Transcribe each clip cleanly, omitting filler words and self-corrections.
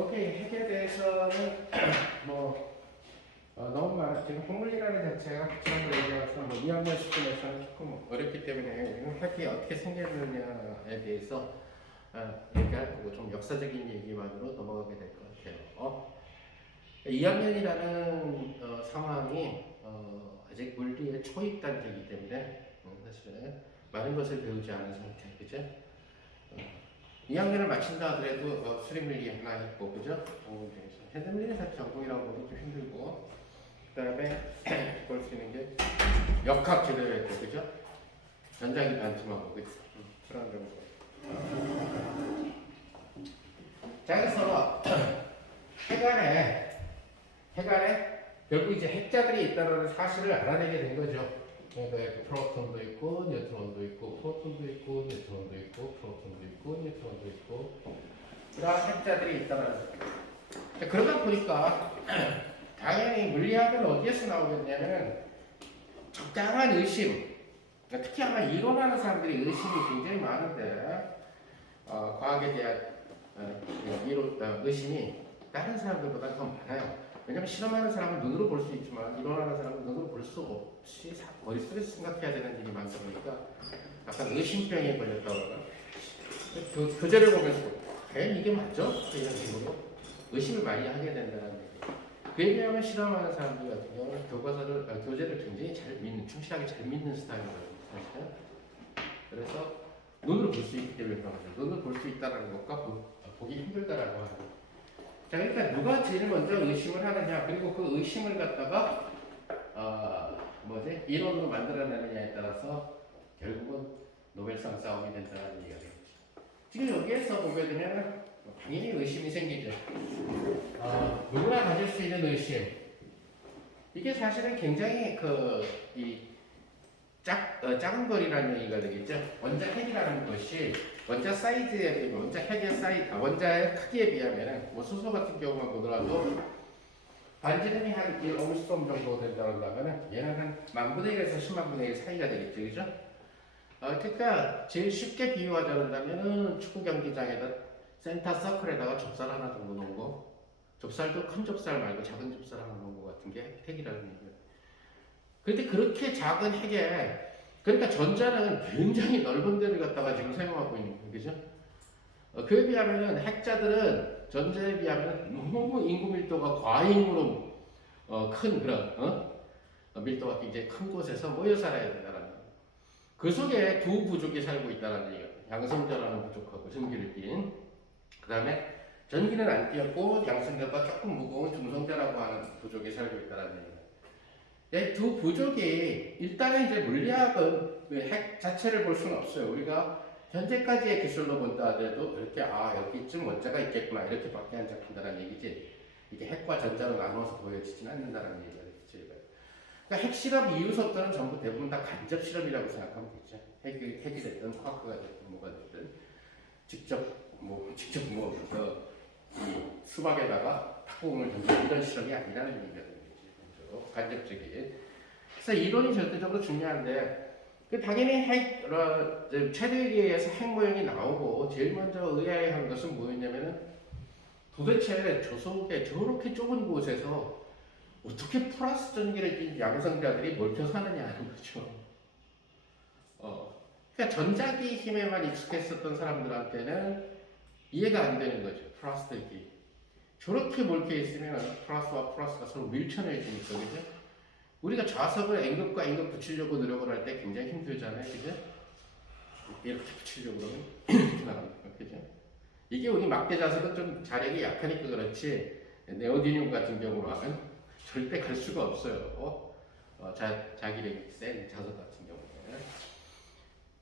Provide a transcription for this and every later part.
오케이, 핵에 대해서는 너무 많아. 지금 핵물리라는 자체가 지난번에 얘기한 뭐 2학년 수준에서는 조금 어렵기 때문에 우리는 핵이 어떻게 생겼느냐에 대해서 얘기할 거고 좀 역사적인 얘기만으로 넘어가게 될 것 같아요. 2학년이라는 상황이 아직 물리의 초입 단계이기 때문에 사실은 많은 것을 배우지 않은 상태, 그죠? 2학년을 마친다 하더라도 수리물리 하나 있고, 그죠? 현대물리는 사실 전공이라고 보기 좀 힘들고, 그 다음에 볼 수 있는 게 역학 제대로 했고, 그죠? 전자기 반지만 그죠? 그런 정도. 자, 그래서 핵안에 결국 이제 핵자들이 있다는 사실을 알아내게 된 거죠. 그러니까 프로톤도 있고, 뉴트론도 있고, 프로톤도 있고, 뉴트론도 있고, 프로톤도 있고, 뉴트론도 있고, 그런 핵자들이 있다는 거죠. 그러다 보니까 당연히 물리학은 어디에서 나오겠냐면 적당한 의심, 특히 아마 이론하는 사람들이 의심이 굉장히 많은데 과학에 대한 의심이 다른 사람들보다 더 많아요. 왜냐면 실험하는 사람은 눈으로 볼 수 있지만 이론하는 사람은 눈으로 볼 수 없이 머릿속에서 생각해야 되는 일이 많다 보니까 약간 의심병에 걸렸다고 그러나 교재를 보면서 과연 이게 맞죠? 이런 식으로 의심을 많이 하게 된다는 얘기. 그에 비하면 실험하는 사람들 같은 경우는 교재를 굉장히 잘 믿는, 충실하게 잘 믿는 스타일이거든요. 사실은. 그래서 눈으로 볼 수 있기 때문에 그런 거죠. 눈으로 볼 수 있다는 것과 보기 힘들다라고 하는 거죠. 자, 그러니까 누가 제일 먼저 의심을 하느냐, 그리고 그 의심을 갖다가 이론으로 만들어내느냐에 따라서 결국은 노벨상 싸움이 된다는 얘기가 되겠죠. 지금 여기에서 보게 되면 당연히 의심이 생기죠. 누구나 가질 수 있는 의심. 이게 사실은 굉장히 작은 거리라는 얘기가 되겠죠. 원자 핵이라는 것이 원자 사이즈에 비하면 원자의 크기에 비하면 수소 같은 경우만 보더라도 반지름이 한 1옴스톰 정도 된다고 하면 얘는 한 10,000분의 1에서 100,000분의 1 사이가 되겠죠, 그죠? 그러니까 제일 쉽게 비유하자면은 축구 경기장에다 센터 서클에다가 좁쌀 하나 정도 놓은 거, 좁쌀도 큰 좁쌀 말고 작은 좁쌀 하나 놓은 거 같은 게 핵이라는 얘기예요. 그런데 그렇게 작은 핵에 그러니까 전자는 굉장히 넓은 데를 갖다가 지금 사용하고 있는 거예요. 그죠? 그에 비하면 핵자들은 전자에 비하면 너무 인구 밀도가 과잉으로 큰 그런 밀도가 굉장히 큰 곳에서 모여 살아야 된다는 거예요. 그 속에 두 부족이 살고 있다는 얘기예요. 양성자라는 부족하고 전기를 띤. 그 다음에 전기는 안 띄었고 양성자가 조금 무거운 중성자라고 하는 부족이 살고 있다는 얘기예요. 두 부족이 일단은 이제 물리학은 핵 자체를 볼 수는 없어요. 우리가 현재까지의 기술로 본다 하더라도 이렇게 여기쯤 원자가 있겠구나 이렇게밖에 안 잡힌다는 얘기지. 이게 핵과 전자로 나눠서 보여지진 않는다는 얘기가 되겠죠. 그러니까 핵 실험 이유서부터는 전부 대부분 다 간접 실험이라고 생각하면 되죠. 핵이 됐든 쿼크가 됐든 뭐가 됐든 직접 수박에다가 탁구공을 던지는 이런 실험이 아니라는 얘기가 되는 거죠. 간접적인. 그래서 이론이 절대적으로 중요한데 당연히 최대기에서 핵 모형이 나오고 제일 먼저 의아해하는 것은 뭐였냐면은 도대체 저 속에 저렇게 좁은 곳에서 어떻게 플러스 전기를 띤 양성자들이 몰켜 사느냐 하는 거죠. 그러니까 전자기 힘에만 익숙했었던 사람들한테는 이해가 안 되는 거죠. 플러스 전기. 저렇게 몰켜 있으면 플러스와 플러스가 서로 밀쳐내지니까, 그죠? 우리가 좌석을 N극과 N극 붙이려고 노력을 할 때 굉장히 힘들잖아요, 그죠? 이렇게 붙이려고 그러면 이렇게 나갑니다, 그죠? 이게 우리 막대 좌석은 좀 자력이 약하니까 그렇지, 네오디듐 같은 경우는 절대 갈 수가 없어요. 자기력이 센 좌석 같은 경우는.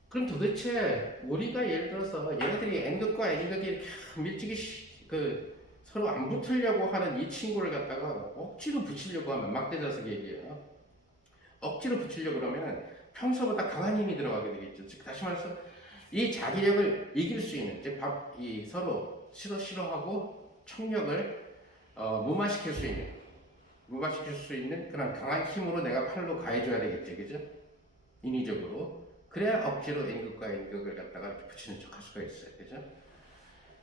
그럼 도대체 우리가 예를 들어서 얘네들이 N극과 N극이 이렇게 밀집이 서로 안 붙으려고 하는 이 친구를 갖다가 억지로 붙이려고 하면 막대 좌석 얘기예요. 억지로 붙이려고 그러면 평소보다 강한 힘이 들어가게 되겠죠. 즉 다시 말해서 이 자기력을 이길 수 있는, 즉 서로 싫어하고 총력을 무마시킬 수 있는 그런 강한 힘으로 내가 팔로 가해줘야 되겠죠, 그죠? 인위적으로. 그래야 억지로 N극과 N극을 갖다가 이렇게 붙이는 척 할 수가 있어요, 그죠?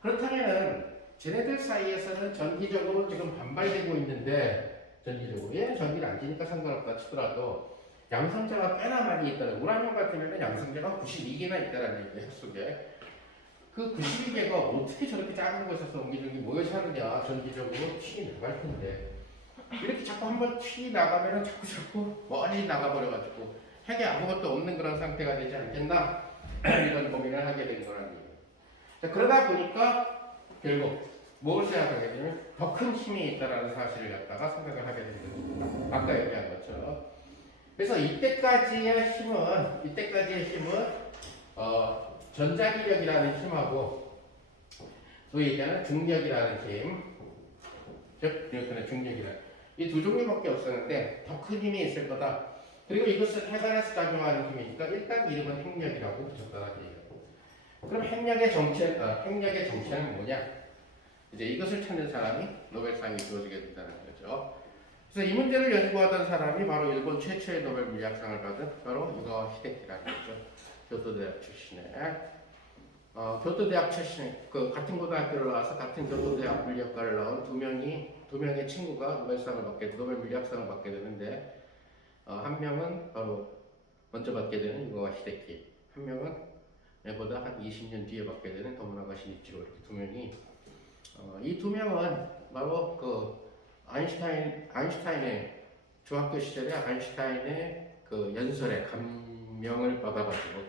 그렇다면 쟤네들 사이에서는 전기적으로 지금 반발되고 있는데 전기적으로 얘는 전기를 안 지니까 상관없다 치더라도 양성자가 꽤나 많이 있다는 우라늄 같은 경우는 양성자가 92개나 있다는 얘기예요. 속에 그 92개가 어떻게 저렇게 작은 곳에서 옹기종기 모여 사느냐 전기적으로 튀 나갈 텐데 이렇게 자꾸 한번 튀 나가면은 자꾸 멀리 나가버려가지고 핵에 아무것도 없는 그런 상태가 되지 않겠나 이런 고민을 하게 된 거라는 얘기예요. 자, 그러다 보니까 결국 뭘 생각하게 되면 더 큰 힘이 있다는 사실을 갖다가 생각을 하게 되는 거죠. 아까 얘기한 것처럼. 그래서 이때까지의 힘은 전자기력이라는 힘하고 소위 얘기하는 중력이라는 힘, 즉 뉴턴의 중력이라는 이 두 종류밖에 없었는데 더 큰 힘이 있을 거다. 그리고 이것을 해관에서 작용하는 힘이니까 일단 이름은 핵력이라고 붙였다는 얘기예요. 그럼 핵력의 정체는 뭐냐? 이제 이것을 찾는 사람이 노벨상이 주어지게 된다는 거죠. 그래서 이 문제를 연구하던 사람이 바로 일본 최초의 노벨 물리학상을 받은 바로 이거 히데키라는 거죠. 교토대학 출신의 교토대학 출신 그 같은 고등학교를 나와서 같은 교토대학 물리학과를 나온 두 명의 친구가 노벨 물리학상을 받게 되는데 한 명은 바로 먼저 받게 되는 이거 히데키, 한 명은 얘보다 한 20년 뒤에 받게 되는 도모나가 시니치로 이렇게 두 명이 이 두 명은 바로 그 아인슈타인의 중학교 시절에 아인슈타인의 그 연설에 감명을 받아가지고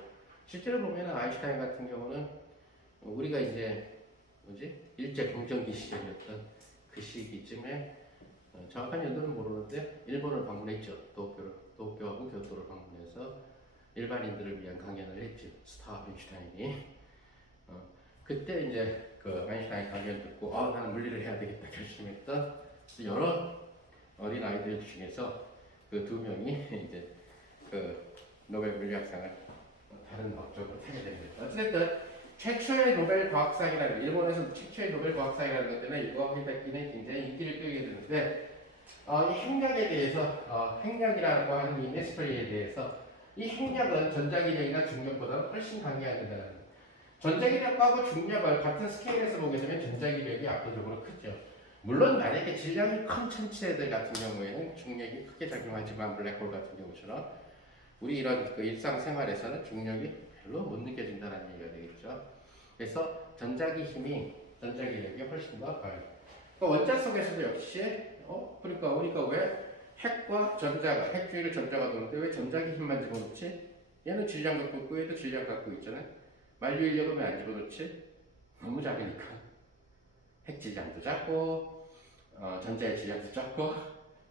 실제로 보면 아인슈타인 같은 경우는 우리가 이제 일제 강점기 시절이었던 그 시기쯤에 정확한 연도는 모르는데 일본을 방문했죠. 도쿄하고 교토를 방문해서 일반인들을 위한 강연을 했죠. 스타 아인슈타인이. 그때 이제 그 아인슈타인 강연 듣고 나는 물리를 해야 되겠다 결심했던 여러 어린 아이들 중에서 그 두 명이 이제 그 노벨 물리학상을 다른 업적으로 타게 됩니다. 어쨌든 최초의 노벨 과학상이라는 일본에서 최초의 노벨 과학상이라는 것 때문에 이거 히데키는 굉장히 인기를 끌게 되는데 이 핵력에 대해서 핵력이라고 하는 이 메스프리에 대해서 이 핵력은 전자기력이나 중력보다 훨씬 강해야 된다는 전자기력하고 중력을 같은 스케일에서 보게 되면 전자기력이 압도적으로 크죠. 물론 만약에 질량이 큰 천체들 같은 경우에는 중력이 크게 작용하지만 블랙홀 같은 경우처럼 우리 이런 그 일상생활에서는 중력이 별로 못 느껴진다는 얘기가 되겠죠. 그래서 전자기력이 훨씬 더 강해요. 그러니까 원자 속에서도 역시 그러니까 우리가 왜 핵주위를 전자가 도는데 왜 전자기 힘만 집어넣지? 얘는 질량 갖고 있고 얘도 질량 갖고 있잖아요. 만류인력은 왜 안 집어넣지? 너무 작으니까. 핵 질량도 작고 전자의 질량도 작고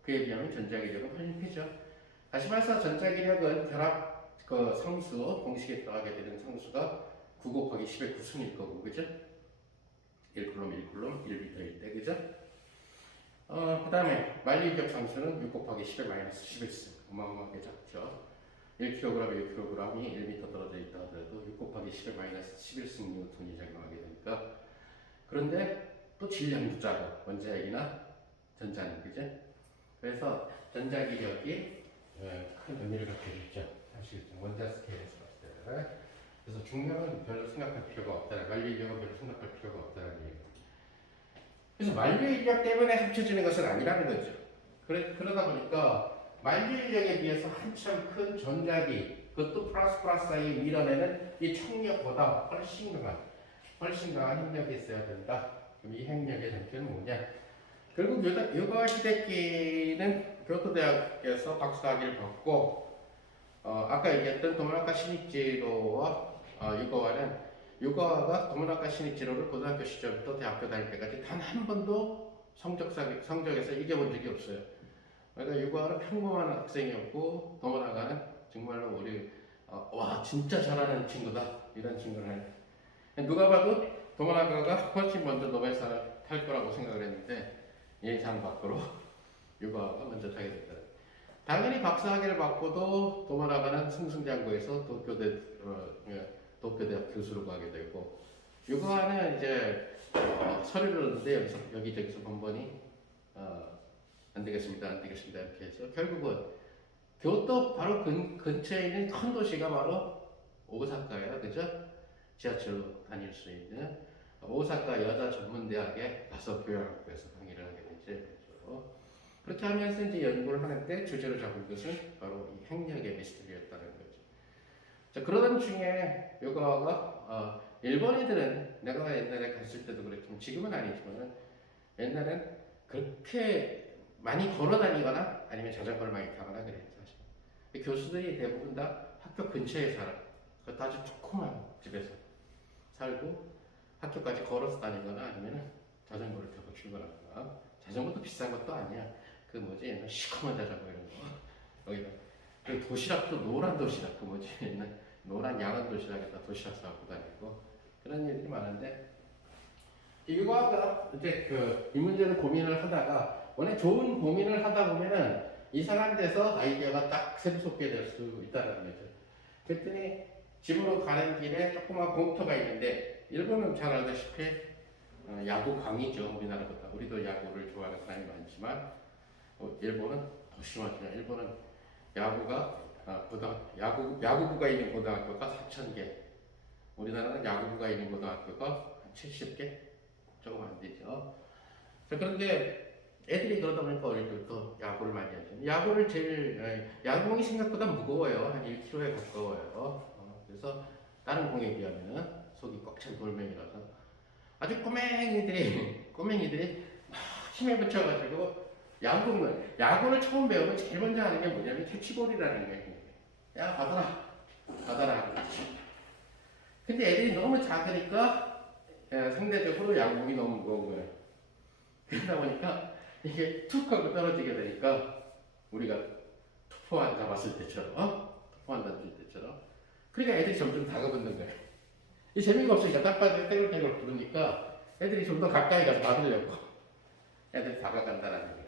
그에 비하면 전자기력은 훨씬 크죠. 다시 말해서 전자기력은 결합 그 상수 공식에 들어가게 되는 상수가 9 곱하기 10의 9승일 거고 그죠? 1쿨롬 1m1 때 그죠? 그 다음에 만류인력 상수는 6 곱하기 10의 마이너스 11승 어마어마하게 작죠. 1kg이 1m 떨어져 있다 하더라도 6 곱하기 10의 마이너스 11승 뉴턴이 작용하게 되니까 그런데 또 질량도 작아 원자핵이나 전자는 그죠? 그래서 전자기력이 큰 의미를 갖게 되죠. 사실 원자 스케일에서 봤을 때 그래서 중력은 별로 생각할 필요가 없다. 만류인력은 별로 생각할 필요가 없다는 얘기예요. 그래서 만류인력 때문에 합쳐지는 것은 아니라는 거죠. 그러다 보니까 만류인력에 비해서 한참 큰 전자기 그것도 플러스 사이에 밀어내는 이 청력보다 훨씬 강한 핵력이 있어야 된다. 그럼 이 핵력의 장점은 뭐냐? 결국 유가 히데키는 교토대학에서 박사학위를 받고 아까 얘기했던 도모나카 시니치로와 유가와가 도모나카 시니치로를 고등학교 시절부터 대학교 다닐 때까지 단 한 번도 성적에서 이겨본 적이 없어요. 그러니까 유가와는 평범한 학생이었고 도모나카는 정말로 우리 와 진짜 잘하는 친구다 이런 친구를 해요. 누가 봐도 도모나카가 훨씬 먼저 노벨상을 탈 거라고 생각을 했는데 예상 밖으로 유가와가 먼저 타게 됐다. 당연히 박사학위를 받고도 도모나카는 승승장구해서 도쿄대학 교수로 가게 되고 유가와는 이제 서류를 넣는데 여기저기서 번번이 안 되겠습니다 이렇게 해서 결국은 교토 바로 근처에 있는 큰 도시가 바로 오사카예요, 그죠? 지하철로 다닐 수 있는 오사카 여자 전문대학에 가서 교양학부에서 강의를 하게 되죠. 그렇게 하면서 이제 연구를 하는데 주제로 잡은 것은 바로 이 행력의 미스터리였다는 거죠. 자, 그러던 중에 요거가 일본 애들은 내가 옛날에 갔을 때도 그랬지만 지금은 아니지만 옛날엔 그렇게 많이 걸어 다니거나 아니면 자전거를 많이 타거나 그랬죠. 사실. 교수들이 대부분 다 학교 근처에 살아. 그것도 아주 조그만 집에서 살고 학교까지 걸어서 다니거나 아니면 자전거를 타고 출근하거나. 자전거도 비싼 것도 아니야. 그 뭐지 옛날 시커먼 자전거 이런 거. 여기다. 그 도시락도 노란 도시락 그 뭐지 옛날 노란 양은 도시락에다 도시락 싸고 다니고 그런 일들이 많은데 이거가 이제 이 문제를 고민을 하다가 원래 좋은 고민을 하다 보면은 이상한 데서 아이디어가 딱 샘솟게 될 수 있다는 거죠. 그랬더니 집으로 가는 길에 조그만 공터가 있는데 일본은 잘 알다시피 야구 광이죠. 우리나라보다 우리도 야구를 좋아하는 사람이 많지만 일본은 더 심하죠. 일본은 야구가 야구부가 있는 고등학교가 4,000개, 우리나라는 야구부가 있는 고등학교가 한 70개 조금 안 되죠. 자, 그런데 애들이 그러다 보니까 어릴 때부터 야구를 많이 하죠. 야구를 야구공이 생각보다 무거워요. 한 1kg에 가까워요. 그래서 다른 공에 비하면 속이 꽉 찬 돌멩이라서 아주 꼬맹이들이 막 힘에 붙여가지고 야구를 처음 배우면 제일 먼저 하는 게 뭐냐면 캐치볼이라는 거예요. 야, 받아라. 근데 애들이 너무 작으니까 상대적으로 야구공이 너무 무거운 거예요. 그러다 보니까 이게 툭 하고 떨어지게 되니까 우리가 투포환 잡았을 때처럼, 투포환 던질 때처럼. 그러니까 애들이 점점 다가붙는 거예요. 이 재미가 없으니까 땅바닥에 떼굴떼굴 부르니까 애들이 좀 더 가까이 가서 받으려고 애들이 다가간다라는 거예요.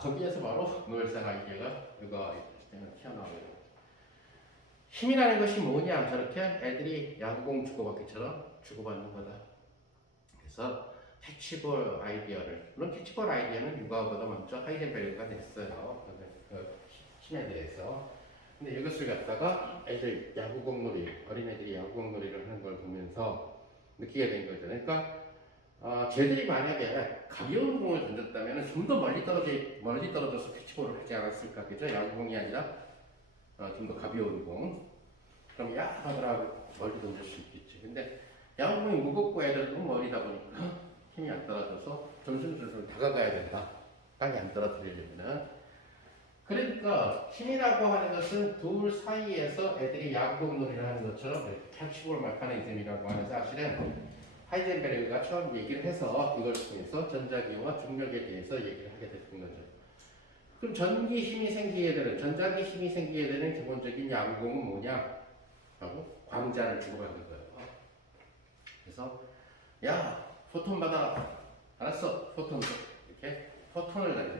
거기에서 바로 노엘상 아이디어가 이거 튀어나와요. 힘이라는 것이 뭐냐? 저렇게 애들이 야구공 주고받기처럼 주고받는 거다. 그래서 캐치볼 아이디어를, 물론 캐치볼 아이디어는 육아보다 먼저 하이젠베르그가 냈어요. 그 힘에 대해서. 근데 이것을 갖다가 애들 야구공 놀이, 어린애들이 야구공 놀이를 하는 걸 보면서 느끼게 된 거죠. 그러니까 쟤들이 만약에 가벼운 공을 던졌다면 좀 더 멀리 떨어져서 캐치볼을 하지 않았을까, 그죠? 야구공이 아니라 좀 더 가벼운 공. 그럼 야 하더라고 멀리 던질 수 있겠지. 근데 야구공이 무겁고 애들도 멀리다 보니까 힘이 안 떨어져서 점점 다가가야 된다. 빨리 안 떨어뜨리려면. 그러니까 힘이라고 하는 것은 둘 사이에서 애들이 야구공 놀이를 하는 것처럼 캐치볼 메커니즘이라고 하는 사실은 하이젠베르그가 처음 얘기를 해서 이걸 통해서 전자기와 중력에 대해서 얘기를 하게 됐던 거죠. 그럼 전기 힘이 생기게 되는, 전자기 힘이 생기게 되는 기본적인 야구공은 뭐냐? 하고 광자를 주고받는 거예요. 그래서 야 포톤 받아. 알았어. 포톤 이렇게 포톤을 날려.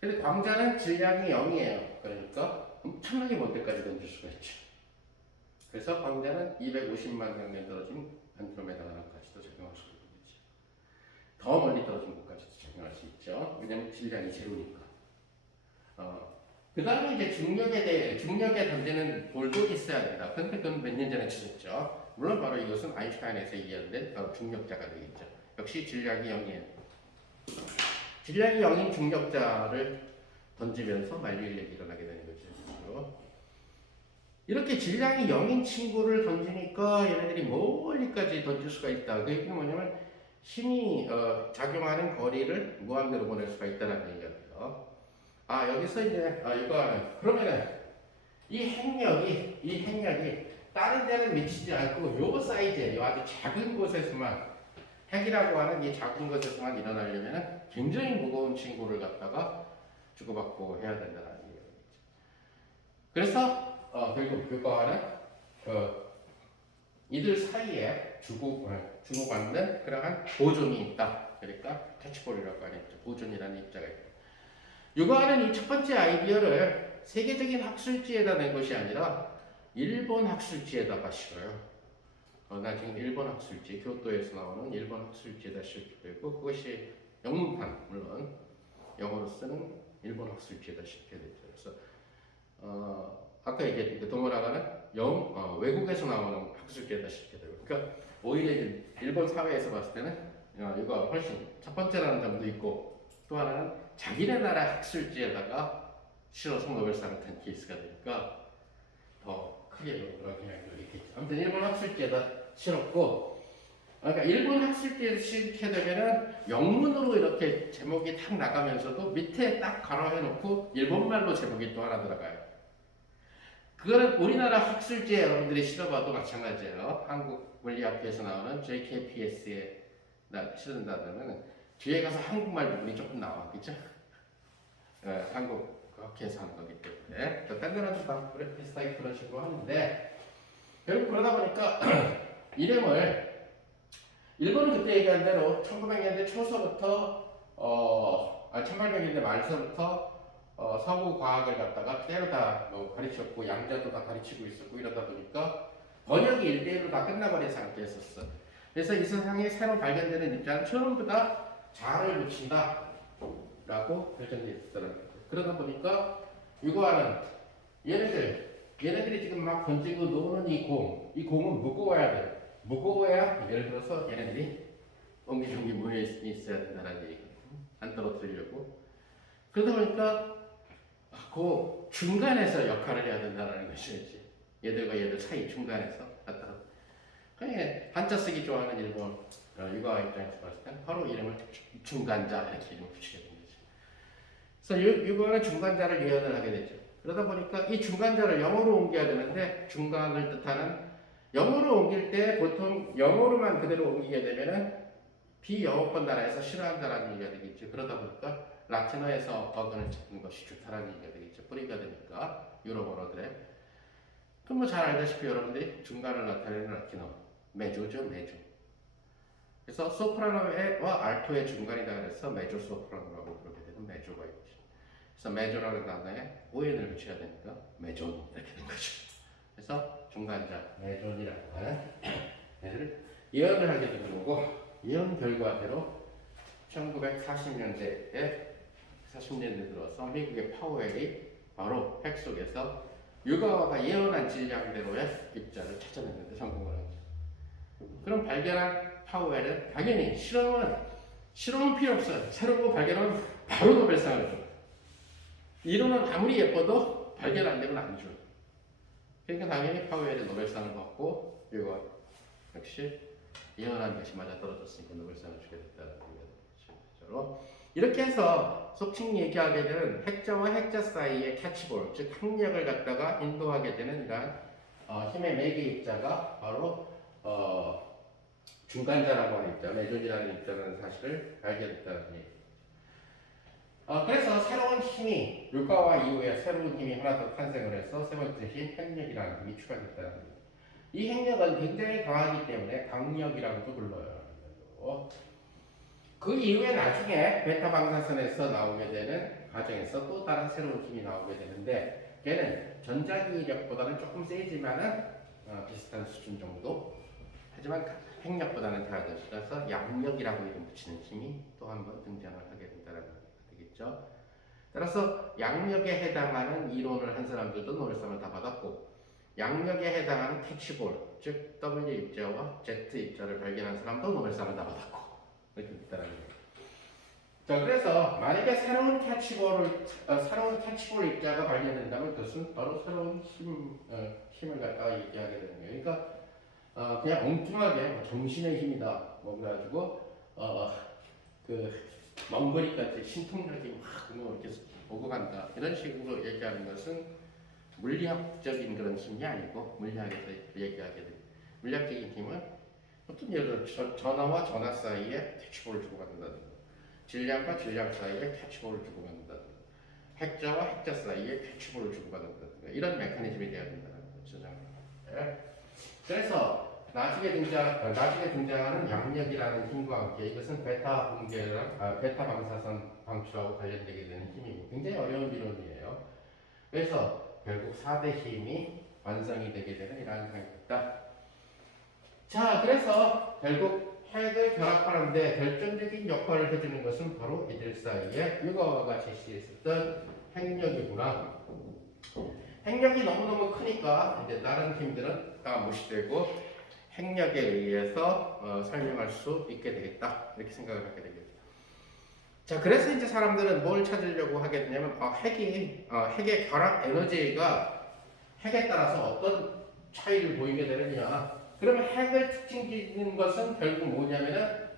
근데 광자는 질량이 0이에요. 그러니까 엄청나게 먼 데까지 던질 수가 있죠. 그래서 광자는 250만 광년 떨어진 안드로메다까지도 적용할 수 있는 거죠. 더 멀리 떨어진 곳까지도 적용할 수 있죠. 왜냐하면 질량이 제로니까. 그 다음에 이제 중력에 던지는 볼도 있어야 된다. 근데 그건 몇 년 전에 찾았죠. 물론 바로 이것은 아인슈타인에서 이해한 바로 중력자가 되겠죠. 역시 질량이 0이에요. 질량이 0인 중력자를 던지면서 만유인력이 일어나게 되는 거죠. 이렇게 질량이 0인 친구를 던지니까 얘네들이 멀리까지 던질 수가 있다. 그 얘기는 뭐냐면 힘이 작용하는 거리를 무한대로 보낼 수가 있다는 얘기예요. 여기서 이제 그러면은 이 핵력이 다른 데는 미치지 않고 요 사이즈에 아주 작은 곳에서만, 핵이라고 하는 이 작은 것에서만 일어나려면 굉장히 무거운 친구를 갖다가 주고받고 해야 된다는 얘기죠. 그래서 결국 그거는 이들 사이에 주고받는 그러한 보존이 있다. 그러니까 캐치볼이라고 하는 보존이라는 입자가 있다. 이거는 이 첫 번째 아이디어를 세계적인 학술지에다 낸 것이 아니라 일본 학술지에다가 실어요. 나중에 일본 학술지, 교토에서 나오는 일본 학술지에다 실기되고, 그것이 영문판, 물론 영어로 쓰는 일본 학술지에다 실게 되죠. 그래서 아까 얘기했던 그 동어라가는 외국에서 나오는 학술지에다 실게 되고, 그러니까 오히려 일본 사회에서 봤을 때는 이거 훨씬 첫 번째라는 점도 있고 또 하나는 자기네 나라 학술지에다가 실어서 노벨상을 탄 케이스가 되니까 더 크게 그런 경향도 있겠죠. 아무튼 일본 학술지에다 실었고 그러니까 일본 학술지에서 실게 되면은 영문으로 이렇게 제목이 딱 나가면서도 밑에 딱 가로해놓고 일본말로 제목이 또 하나 들어가요. 그거는 우리나라 학술지에 여러분들이 실어봐도 마찬가지예요. 한국물리학회에서 나오는 JKPS에 실은다면 뒤에 가서 한국말 부분이 조금 나와, 그죠? 한국 학회에서 하는 거기 때문에 딴 데는 다 비슷하게 그런 식으로 하는데 결국 그러다 보니까 이름을 일본은 그때 얘기한 대로 1900년대 초서부터 1800년대 말서부터 서구 과학을 갖다가 그대로 다뭐 가르쳤고 양자도 다 가르치고 있었고 이러다 보니까 번역이 1대1로 다 끝나버린 상태였었어. 그래서 이 세상에 새로 발견되는 입자는 전부 다 자를 붙인다 라고 결정되어 있더라고요. 그러다 보니까 유고하는 얘네들이 지금 막 던지고 노는 이 공은 무거워야 돼. 무거워야 예를 들어서 얘네들이 옹기종기 모여 있어야 된다는 얘기. 안 떨어뜨리려고. 그러다 보니까 그 중간에서 역할을 해야 된다는 것이지. 얘들과 얘들 사이 중간에서 갔다. 그러니까 한자 쓰기 좋아하는 일본 유가 입장에서 봤을 때 바로 이름을 중간자 이렇게 이름을 붙이게 된 거죠. 그래서 유가는 중간자를 예언을 하게 되죠. 그러다 보니까 이 중간자를 영어로 옮겨야 되는데 중간을 뜻하는 영어로 옮길 때 보통 영어로만 그대로 옮기게 되면은 비영어권 나라에서 싫어한다라는 얘기가 되겠죠. 그러다 보니까 라틴어에서 어근을 찾는 것이 좋다라는 얘기가 되겠죠. 뿌리가 되니까 유럽 언어들에. 그럼 뭐 잘 알다시피 여러분들이 중간을 나타내는 라틴어 메조죠, 메조. 그래서 소프라노와 알토의 중간이다 그래서 메조 소프라노라고 그렇게 되는 메조가 있죠. 그래서 메조라는 단어에 오엔을 붙여야 되니까 메존 이렇게 된 거죠. 그래서 중간자 메존이라고 하는 애를 예언을 하게 된 거고 예언 결과대로 1940년대에 40년대 들어서 미국의 파우엘이 바로 핵 속에서 유가와가 예언한 질량대로의 입자를 찾아냈는데 성공을 하죠. 그럼 발견한 파우엘은 당연히 실험은 필요 없어요. 새로운 거 발견하면 바로 노벨상을 줘요. 이론은 아무리 예뻐도 발견 안 되면 안 줘요. 그러니까 당연히 파우엘이 노벨상을 받고 유가 역시 예언한 것이 맞아 떨어졌으니까 노벨상을 주게 됐다는 거죠. 이렇게 해서 속칭 얘기하게 되는 핵자와 핵자 사이의 캐치볼, 즉 핵력을 갖다가 인도하게 되는 이러한 힘의 매개 입자가 바로 중간자라고 하는 입자, 메존이라는 입자라는 사실을 알게 됐다는 얘기죠. 그래서 새로운 힘이 유가와 이후에 새로운 힘이 하나 더 탄생을 해서 세 번째 힘, 핵력이라는 힘이 추가됐다는 거예요. 이 핵력은 굉장히 강하기 때문에 강력이라고도 불러요. 그 이후에 나중에 베타 방사선에서 나오게 되는 과정에서 또 다른 새로운 힘이 나오게 되는데 걔는 전자기력보다는 조금 세지만은 비슷한 수준 정도 하지만 핵력보다는 다르더라서 양력이라고 이름 붙이는 힘이 또 한 번 등장을 하게 된다는 얘기가 되겠죠. 따라서 양력에 해당하는 이론을 한 사람들도 노벨상을 다 받았고 양력에 해당하는 캐치볼 즉 W 입자와 Z 입자를 발견한 사람도 노벨상을 다 받았고 이렇게 있다는 거예요. 자, 그래서 만약에 새로운 캐치볼 입자가 발견된다면 그것은 바로 새로운 힘을 갖다가 얘기하게 되는 거예요. 그러니까 그냥 엉뚱하게 뭐 정신의 힘이다 뭐 그래가지고 그 멍거리까지 신통력이 막 이렇게 오고 간다 이런 식으로 얘기하는 것은 물리학적인 그런 힘이 아니고 물리학에서 얘기하게 됩니다. 물리학적인 힘은 어떤 예를 들어 전하와 전하 사이에 캐치볼을 주고받는다든가 질량과 질량 사이에 캐치볼을 주고받는다든가 핵자와 핵자 사이에 캐치볼을 주고받는다든가 이런 메커니즘이 되어야 된다는 거죠. 네. 그래서 나중에 등장하는 양력이라는 힘과 함께 이것은 베타 방사선 방출하고 관련되게 되는 힘이고 굉장히 어려운 이론이에요. 그래서 결국 4대 힘이 완성이 되게 되는 이러한 상황이다. 자, 그래서 결국 핵을 결합하는데 결정적인 역할을 해주는 것은 바로 이들 사이에 유가와가 제시했었던 핵력이구나. 핵력이 너무너무 크니까 이제 다른 힘들은 다 무시되고 핵력에 의해서 설명할 수 있게 되겠다 이렇게 생각을 하게 되겠죠. 자, 그래서 이제 사람들은 뭘 찾으려고 하게 되냐면 핵의 결합 에너지가 핵에 따라서 어떤 차이를 보이게 되느냐. 그러면 핵을 특징 짓는 것은 결국 뭐냐면은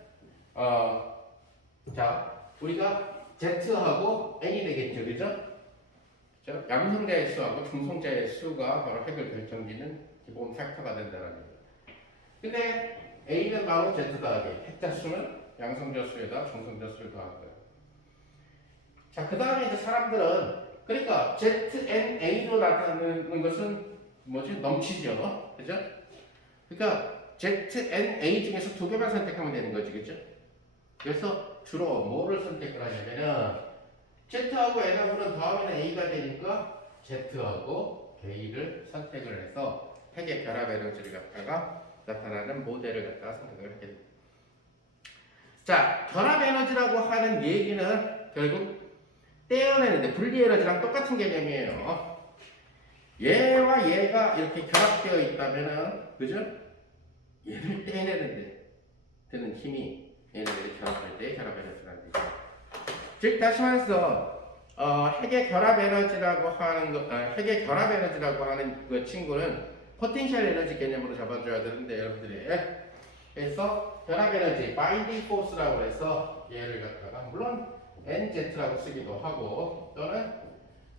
자, 우리가 Z하고 N이 되겠죠, 그죠? 양성자의 수하고 중성자의 수가 바로 핵을 결정짓는 기본 팩터가 된다는 거예요. 근데 A는 바로 Z 더하기 핵자 수는 양성자 수에다 중성자 수를 더한 거예요. 자, 그 다음에 이제 사람들은 그러니까 ZNA로 나타나는 것은 뭐지? 넘치죠, 그죠? 그러니까 ZNA 중에서 두 개만 선택하면 되는 거지, 그죠? 그래서 주로 뭐를 선택을 하냐면은 Z하고 N하고는 더하면 A가 되니까 Z하고 A를 선택을 해서 핵의 결합 에너지를 갖다가 나타나는 모델을 갖다가 생각을 하게 됩니다. 자, 결합 에너지라고 하는 얘기는 결국 떼어내는데 분리 에너지랑 똑같은 개념이에요. 얘와 얘가 이렇게 결합되어 있다면은, 그죠? 얘를 떼내는데 드는 힘이 얘네들이 결합할 때 결합 에너지라는 얘기죠. 즉 다시 말해서 핵의 결합 에너지라고 하는 핵의 결합 에너지라고 하는 그 친구는 포텐셜 에너지 개념으로 잡아줘야 되는데 여러분들이 그래서 결합 에너지 바인딩 포스라고 해서 얘를 갖다가 물론 NZ라고 쓰기도 하고 또는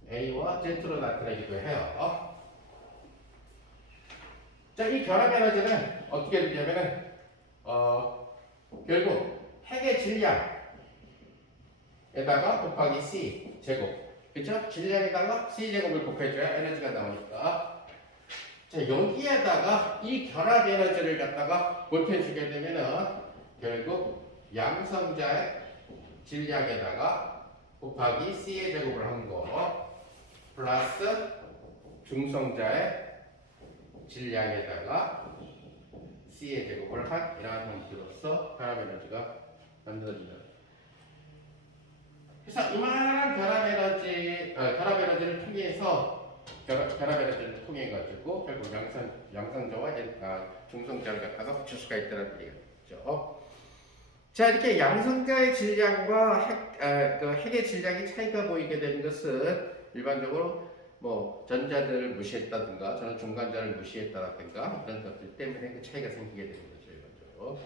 A와 Z로 나타내기도 해요. 자, 이 결합 에너지는 어떻게 되냐면은 결국 핵의 질량에다가 곱하기 C 제곱, 그쵸? 질량에다가 C 제곱을 곱해줘야 에너지가 나오니까. 자, 여기에다가 이 결합 에너지를 갖다가 곱해주게 되면은 결국 양성자의 질량에다가 곱하기 C의 제곱을 한 거 플러스 중성자의 질량에다가 C의 제곱을 한 이러한 형태로서 결합 에너지가 만들어진다. 그래서 이만한 결합 에너지를 통해 가지고 결국 양성자와 중성자를 갖다가 붙일 수가 있다는 얘기죠. 자, 이렇게 양성자의 질량과 핵의 질량이 차이가 보이게 되는 것은 일반적으로 뭐 전자들을 무시했다든가 저는 중간자를 무시했다든가 이런 것들 때문에 그 차이가 생기게 되는 거죠, 일반적으로.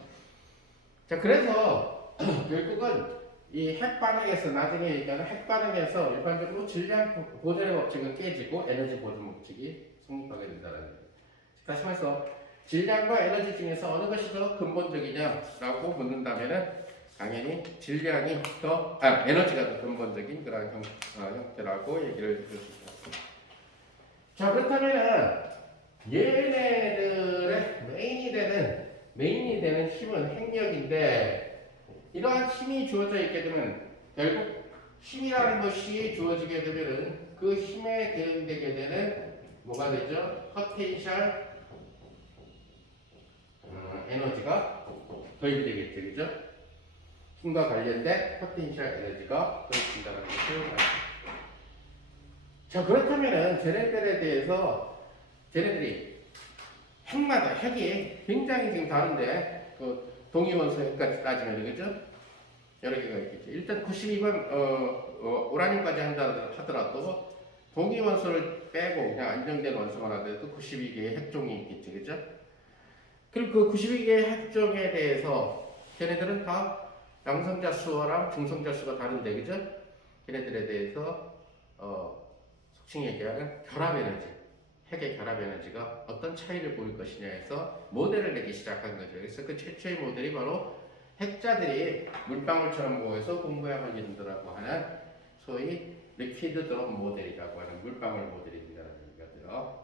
자, 그래서 결국은 이 핵 반응에서 나중에 얘기하는 핵 반응에서 일반적으로 질량 보존의 법칙은 깨지고 에너지 보존 법칙이 성립하게 된다는 거예요. 다시 말해서 질량과 에너지 중에서 어느 것이 더 근본적이냐라고 묻는다면은 당연히 에너지가 더 근본적인 그런 형태라고 얘기를 할 수 있습니다. 자, 그렇다면은 얘네들의 메인이 되는 힘은 핵력인데 이러한 힘이 주어져 있게 되면 결국 힘이라는 것이 주어지게 되면은 그 힘에 대응되게 되는 뭐가 되죠? 포텐셜 에너지가 도입이 되겠죠, 그죠? 힘과 관련된 포텐셜 에너지가 도입된다는 것을 말합니다. 자, 그렇다면은 쟤네들이 핵이 굉장히 지금 다른데 그 동위원소 핵까지 따지면 그죠? 여러 개가 있겠죠. 일단 92번 우라늄까지 한다 하더라도 동위원소를 빼고 그냥 안정된 원소만 하더라도 92개의 핵종이 있겠죠, 그죠? 그리고 그 92개의 핵종에 대해서 걔네들은 다 양성자 수랑 중성자 수가 다른데, 그죠? 걔네들에 대해서 속칭 얘기하는 결합 에너지, 핵의 결합 에너지가 어떤 차이를 보일 것이냐 해서 모델을 내기 시작한 거죠. 그래서 그 최초의 모델이 바로 핵자들이 물방울처럼 모여서 공모양을 이룬다라고 하는 소위 리퀴드 드롭 모델이라고 하는 물방울 모델이 된다는 얘기가요.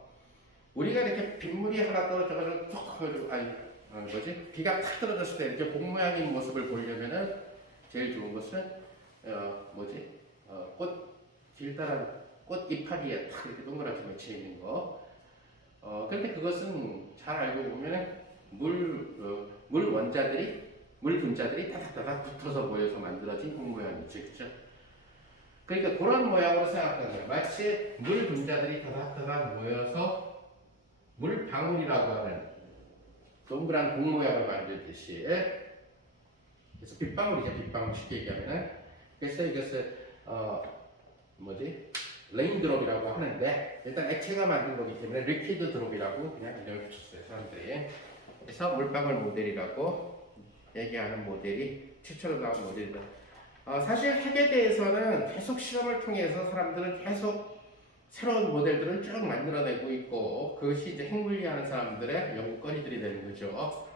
우리가 이렇게 빗물이 하나 떨어져가지고 툭 비가 탁 떨어졌을 때 이렇게 공 모양인 모습을 보려면은 제일 좋은 것은 꽃 길다란 꽃 이파리에 탁 이렇게 동그랗게 맺혀 있는 거. 그런데 그것은 잘 알고 보면은 물 분자들이 다닥다닥 붙어서 모여서 만들어진 공 모양이죠, 그렇죠? 그러니까 그런 모양으로 생각하는 거예요. 마치 물 분자들이 다닥다닥 모여서 물 방울이라고 하는 동그란 공 모양을 만들듯이. 그래서 빗방울이죠. 빗방울 쉽게 얘기하면은. 그래서 이것을 뭐지? 레인드롭이라고 하는데 일단 액체가 만든 거기 때문에 리퀴드 드롭이라고 그냥 이름을 붙였어요 사람들이. 그래서 물방울 모델이라고 얘기하는 모델이 최초로 나온 모델이다. 사실 핵에 대해서는 계속 실험을 통해서 사람들은 계속 새로운 모델들을 쭉 만들어내고 있고 그것이 이제 핵물리하는 사람들의 연구거리들이 되는 거죠.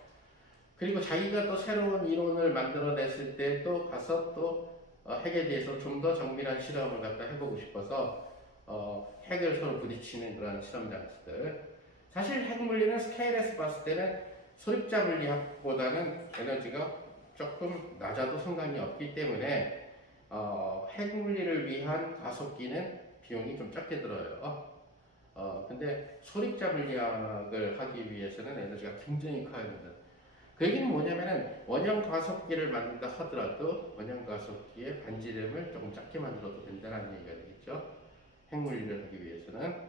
그리고 자기가 또 새로운 이론을 만들어냈을 때 또 가서 또 핵에 대해서 좀 더 정밀한 실험을 갖다 해보고 싶어서 핵을 서로 부딪히는 그런 실험 장치들. 사실 핵물리는 스케일에서 봤을 때는 소립자 물리학보다는 에너지가 조금 낮아도 상관이 없기 때문에 핵물리를 위한 가속기는 비용이 좀 적게 들어요. 근데 소립자 물리학을 하기 위해서는 에너지가 굉장히 커야 됩니다. 그 얘기는 뭐냐면은 원형 가속기를 만든다 하더라도 원형 가속기의 반지름을 조금 작게 만들어도 된다는 얘기가 되겠죠. 핵물리를 하기 위해서는.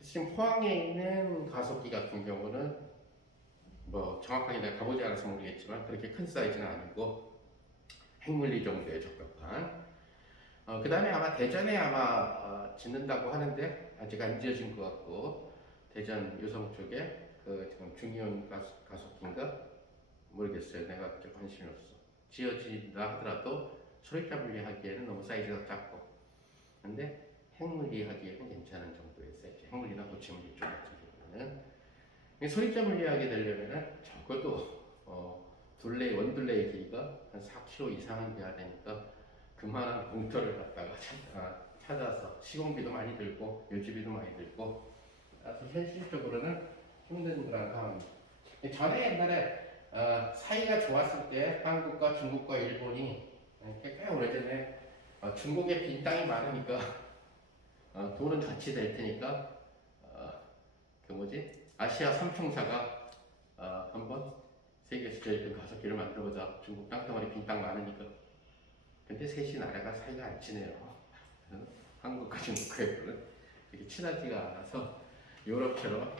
지금 포항에 있는 가속기 같은 경우는 뭐 정확하게 내가 가보지 않아서 모르겠지만 그렇게 큰 사이즈는 아니고 핵물리 정도에 적합한. 그 다음에 아마 대전에 아마 짓는다고 하는데 아직 안 지어진 것 같고 대전 유성 쪽에 그 지금 중이온 가속기인가 모르겠어요. 내가 좀 관심이 없어. 지어진다 하더라도 소립자 물리하기에는 너무 사이즈가 작고 근데 핵물리 하기에는 괜찮은 정도의 사이즈. 핵물리나 고체물리 쪽 같은 경우는 소립자 물리하게 되려면은 적어도 원둘레의 길이가 한 4km 이상은 돼야 되니까 그만한 공터를 갖다가 찾아서 시공비도 많이 들고 유지비도 많이 들고 아주 현실적으로는 힘든 그런 상황입니다. 전에 옛날에 사이가 좋았을 때 한국과 중국과 일본이 꽤 오래전에 중국에 빈 땅이 많으니까 돈은 같이 될 테니까 그 뭐지 아시아 삼총사가 한번 세계에서 제일 큰 가속기를 만들어보자. 중국 땅덩어리 빈 땅 많으니까. 근데 셋이 나라가 사이가 안 친해요. 한국과 중국과는 되게 친하지가 않아서 유럽처럼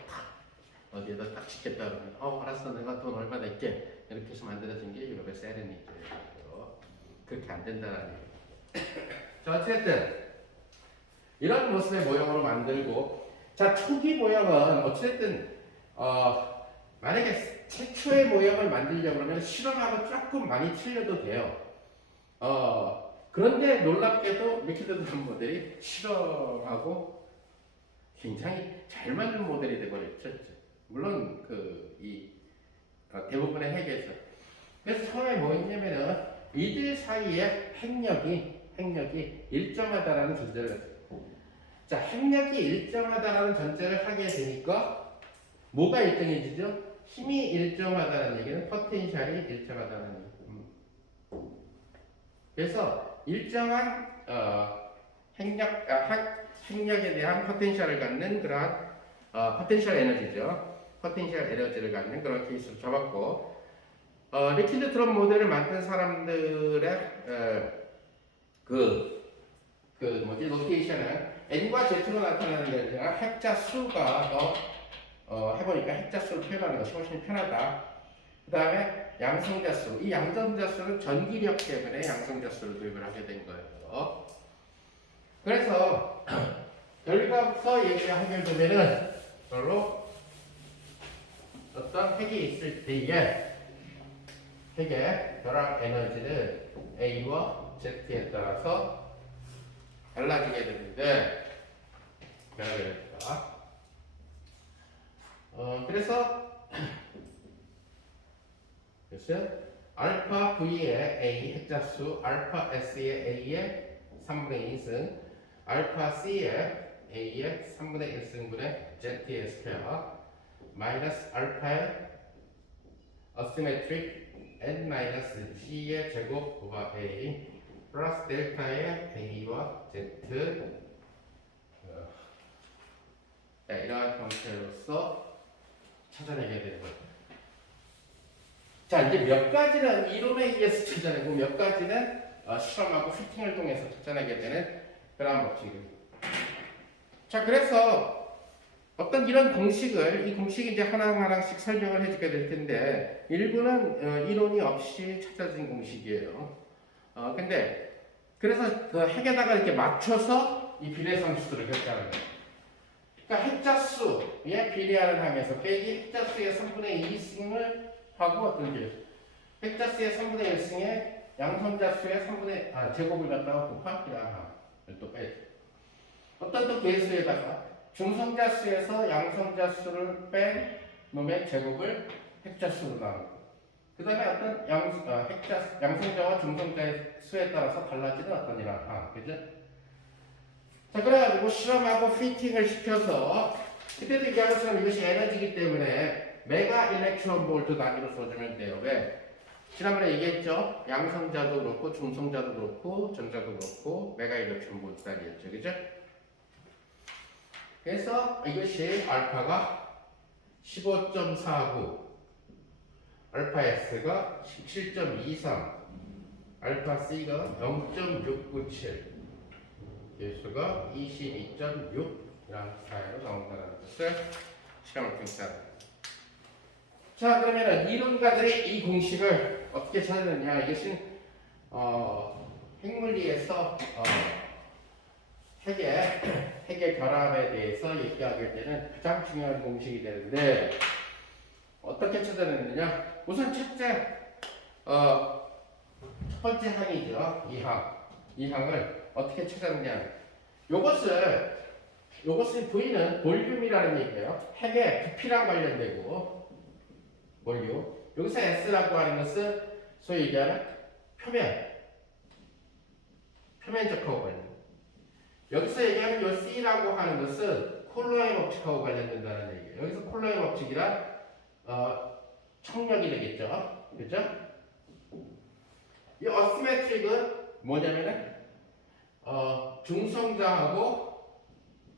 어디에다 딱 짓겠다 그러면 알았어 내가 돈 얼마 낼게 이렇게 해서 만들어진 게 유럽의 세레니트예요. 그렇게 안 된다는 얘기예요. 자 어쨌든 이런 모습의 모형으로 만들고 자 초기 모형은 어쨌든 만약에 최초의 모형을 만들려고 하면 실험하고 조금 많이 틀려도 돼요. 그런데 놀랍게도 리퀴드 드럼 모델이 실험하고 굉장히 잘 만든 모델이 되버렸죠. 물론 대부분의 핵에서. 그래서 처음에 뭐 있냐면은 이들 사이에 핵력이 일정하다라는 전제를 했어요. 자, 핵력이 일정하다라는 전제를 하게 되니까 뭐가 일정해지죠? 힘이 일정하다는 얘기는 포텐셜이 일정하다는 얘기예요. 그래서 일정한 핵력에 대한 포텐셜을 갖는 그러한 포텐셜 에너지죠. 포텐셜 에너지를 갖는 그런 케이스로 잡았고 리퀴드 드럼 모델을 만든 사람들의 로테이션은 N과 Z로 나타나는 게 아니라 핵자 수가 해보니까 핵자 수를 표현하는 것이 훨씬 편하다. 그 다음에 양성자 수. 이 양성자 수는 전기력 때문에 양성자 수를 도입을 하게 된 거예요. 그래서 결과부터 얘기가 해결되면은 별로 어떤 핵이 있을 때에 핵의 결합 에너지는 A와 Z에 따라서 달라지게 되는데 그래서 알파 V의 A 핵자수, 알파 S의 A의 3분의 2승, 알파 C의 A의 3분의 1승분의 Z의 스퀘어 마이너스 알파의 어시메트릭 N-G의 제곱 오버 A 플러스 델타의 A와 Z 이러한 형태로서 찾아내게 되는 거예요. 자 이제 몇 가지는 이론에 의해서 찾아내고 몇 가지는 실험하고 피팅을 통해서 찾아내게 되는 그런 법칙입니다. 자 그래서 어떤 이런 공식을 이 공식이 이제 하나하나씩 설명을 해주게 될 텐데 일부는 이론이 없이 찾아진 공식이에요. 근데 그래서 그 핵에다가 이렇게 맞춰서 이 비례상수들을 결정하는 거예요. 그러니까 핵자수에 비례하는 항에서 빼기 핵자수의 3분의 2승을 하고 어떤 게 핵자수의 3분의 1승에 양선자수의 3분의 제곱을 갖다가 곱하기 항을 또 빼지. 어떤 또 계수에다가 중성자수에서 양성자수를 뺀 놈의 제곱을 핵자수로 나누고 그 다음에 어떤 양성자와 중성자의 수에 따라서 달라지는 어떤 이런 그죠? 자, 그래가지고 실험하고 피팅을 시켜서 그때도 얘기하는 것처럼 이것이 에너지이기 때문에 메가 일렉트론 볼트 단위로 써주면 돼요. 왜? 지난번에 얘기했죠? 양성자도 그렇고 중성자도 그렇고 전자도 그렇고 메가 일렉트론 볼트 단위였죠. 그죠? 그래서 이것이 알파가 15.49, 알파 S가 17.23, 알파 C가 0.697, 개수가 22.6이라는 사이로 나온다는 것을 실험을 통해서. 자, 그러면 이론가들이 이 공식을 어떻게 찾느냐? 이것은 핵물리에서 핵의 결합에 대해서 얘기하게 되는 가장 중요한 공식이 되는데 어떻게 찾아내느냐? 우선 첫째, 첫 번째 항이죠. 이 항을 어떻게 찾아내냐? 요것을 V는 볼륨이라는 얘기예요. 핵의 부피랑 관련되고 볼륨. 여기서 S라고 하는 것은 소위 얘기하는 표면적하고 관련. 여기서 얘기하는 요 C라고 하는 것은 콜로의 법칙하고 관련된다는 얘기예요. 여기서 콜로의 법칙이란 청력이 되겠죠. 그죠? 이 어시메트릭은 뭐냐면은 중성자하고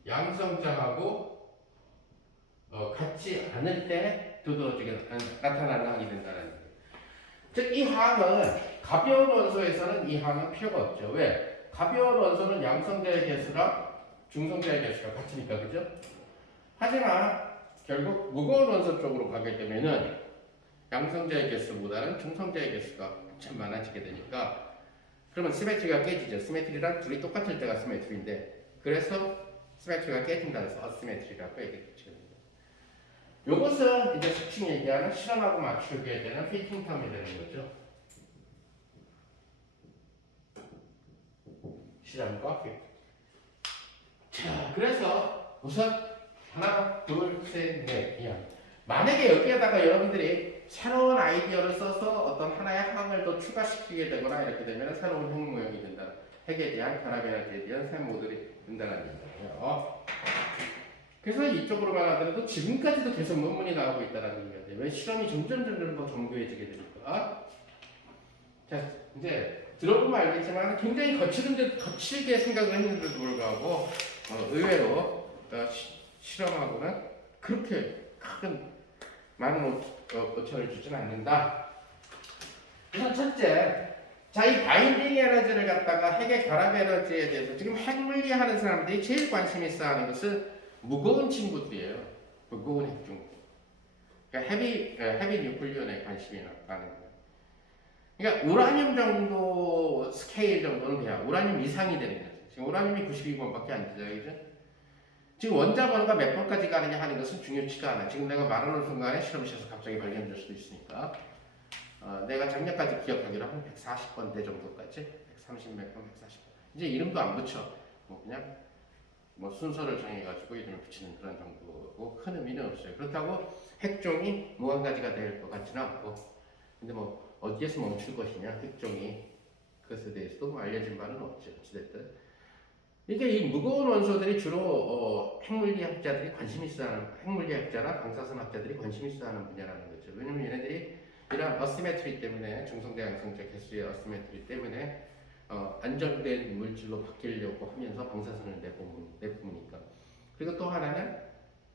양성자하고 같지 않을 때 두드러지게 나타나는 항이 된다는 얘기예요. 즉 이 항은 가벼운 원소에서는 이 항은 필요가 없죠. 왜? 가벼운 원소는 양성자의 개수랑 중성자의 개수가 같으니까, 그죠? 하지만 결국 무거운 원소 쪽으로 가게 되면은 양성자의 개수보다는 중성자의 개수가 한참 많아지게 되니까 그러면 시메트리가 깨지죠. 시메트리란 둘이 똑같을 때가 시메트리인데 그래서 시메트리가 깨진다 해서 어시메트리라고 얘기했죠. 요것은 이제 수칭 얘기하는 실험하고 맞추게 되는 피팅 텀이 되는 거죠. 실험과 피팅. 자, 그래서 우선 하나, 둘, 셋, 넷, 만약에 여기에다가 여러분들이 새로운 아이디어를 써서 어떤 하나의 항을 더 추가시키게 되거나 이렇게 되면 새로운 핵 모형이 된다. 핵에 대한 결합 에너지에 대한 새 모델이 된다는 얘기예요. 그래서 이쪽으로만 하더라도 지금까지도 계속 논문이 나오고 있다는 얘기예요. 왜 실험이 점점 더 정교해지게 되니까. 자, 이제 들어보면 알겠지만 굉장히 거칠게 생각을 했는데도 불구하고 의외로 실험하고는 그렇게 큰 많은 오차를 주지는 않는다. 우선 첫째, 자, 이 바인딩 에너지를 갖다가 핵의 결합 에너지에 대해서 지금 핵물리 하는 사람들이 제일 관심 있어 하는 것은 무거운 친구들이에요. 무거운 핵중. 그러니까 헤비 뉴클리온에 관심이 가는 거예요. 그러니까 우라늄 정도 스케일 정도는 그냥 우라늄 이상이 되는 거죠. 지금 우라늄이 92번밖에 안 되죠. 그죠? 지금 원자 번호가 몇 번까지 가느냐 하는 것은 중요치가 않아요. 지금 내가 말하는 순간에 실험실에서 갑자기 발견될 수도 있으니까. 내가 작년까지 기억하기로 한 140번대 정도까지, 130 몇 번, 140번. 이제 이름도 안 붙여. 그냥 순서를 정해가지고 이름을 붙이는 그런 정도고 큰 의미는 없어요. 그렇다고 핵종이 무한가지가 될 것 같지는 않고. 근데 어디에서 멈출 것이냐, 핵종이. 그것에 대해서도 알려진 바는 없죠. 어찌됐든. 그러니까 이 무거운 원소들이 주로 핵물리학자들이 관심 있어하는 핵물리학자나 방사선학자들이 관심 있어하는 분야라는 거죠. 왜냐면 얘네들이 이런 어시메트리 때문에 중성자 양성자 개수의 어시메트리 때문에 안정된 물질로 바뀌려고 하면서 방사선을 내뿜으니까. 그리고 또 하나는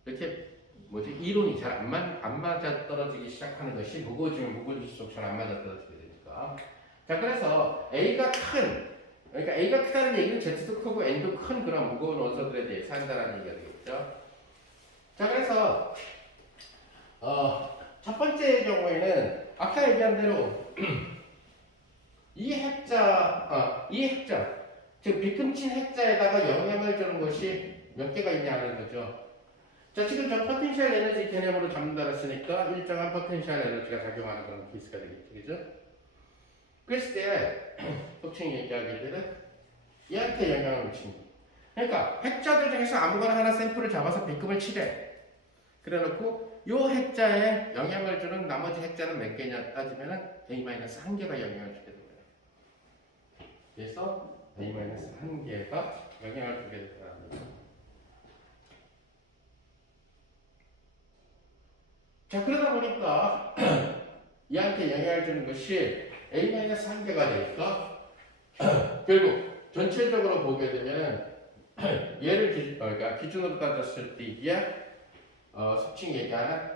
이렇게 이론이 잘 안 맞아 떨어지기 시작하는 것이 무거워지면 무거워질수록 잘 안 맞아 떨어지게 되니까. 자, 그래서 그러니까 A가 크다는 얘기는 Z도 크고 N도 큰 그런 무거운 원소들에 대해서 한다는 얘기가 되겠죠. 자, 그래서 첫 번째 경우에는 아까 얘기한 대로 이 핵자, 즉 비금친 핵자에다가 영향을 주는 것이 몇 개가 있냐는 거죠. 자, 지금 저 포텐셜 에너지 개념으로 잡는다 했으니까 일정한 포텐셜 에너지가 작용하는 그런 케이스가 되겠죠, 그죠? 그랬을 때 속칭 얘기하기에는 얘한테 영향을 미치는 거예요. 그러니까 핵자들 중에서 아무거나 하나 샘플을 잡아서 비금을 치래. 그래놓고 요 핵자에 영향을 주는 나머지 핵자는 몇 개냐 따지면은 A-1개가 영향을 주게 됩니다. 그래서 A-1개가 영향을 주게 된다는 거죠. 자, 그러다 보니까 얘한테 영향을 주는 것이 A-1개가 되니까 결국 전체적으로 보게 되면 얘를 그러니까 기준으로 따졌을 때 이게 속칭 얘기하는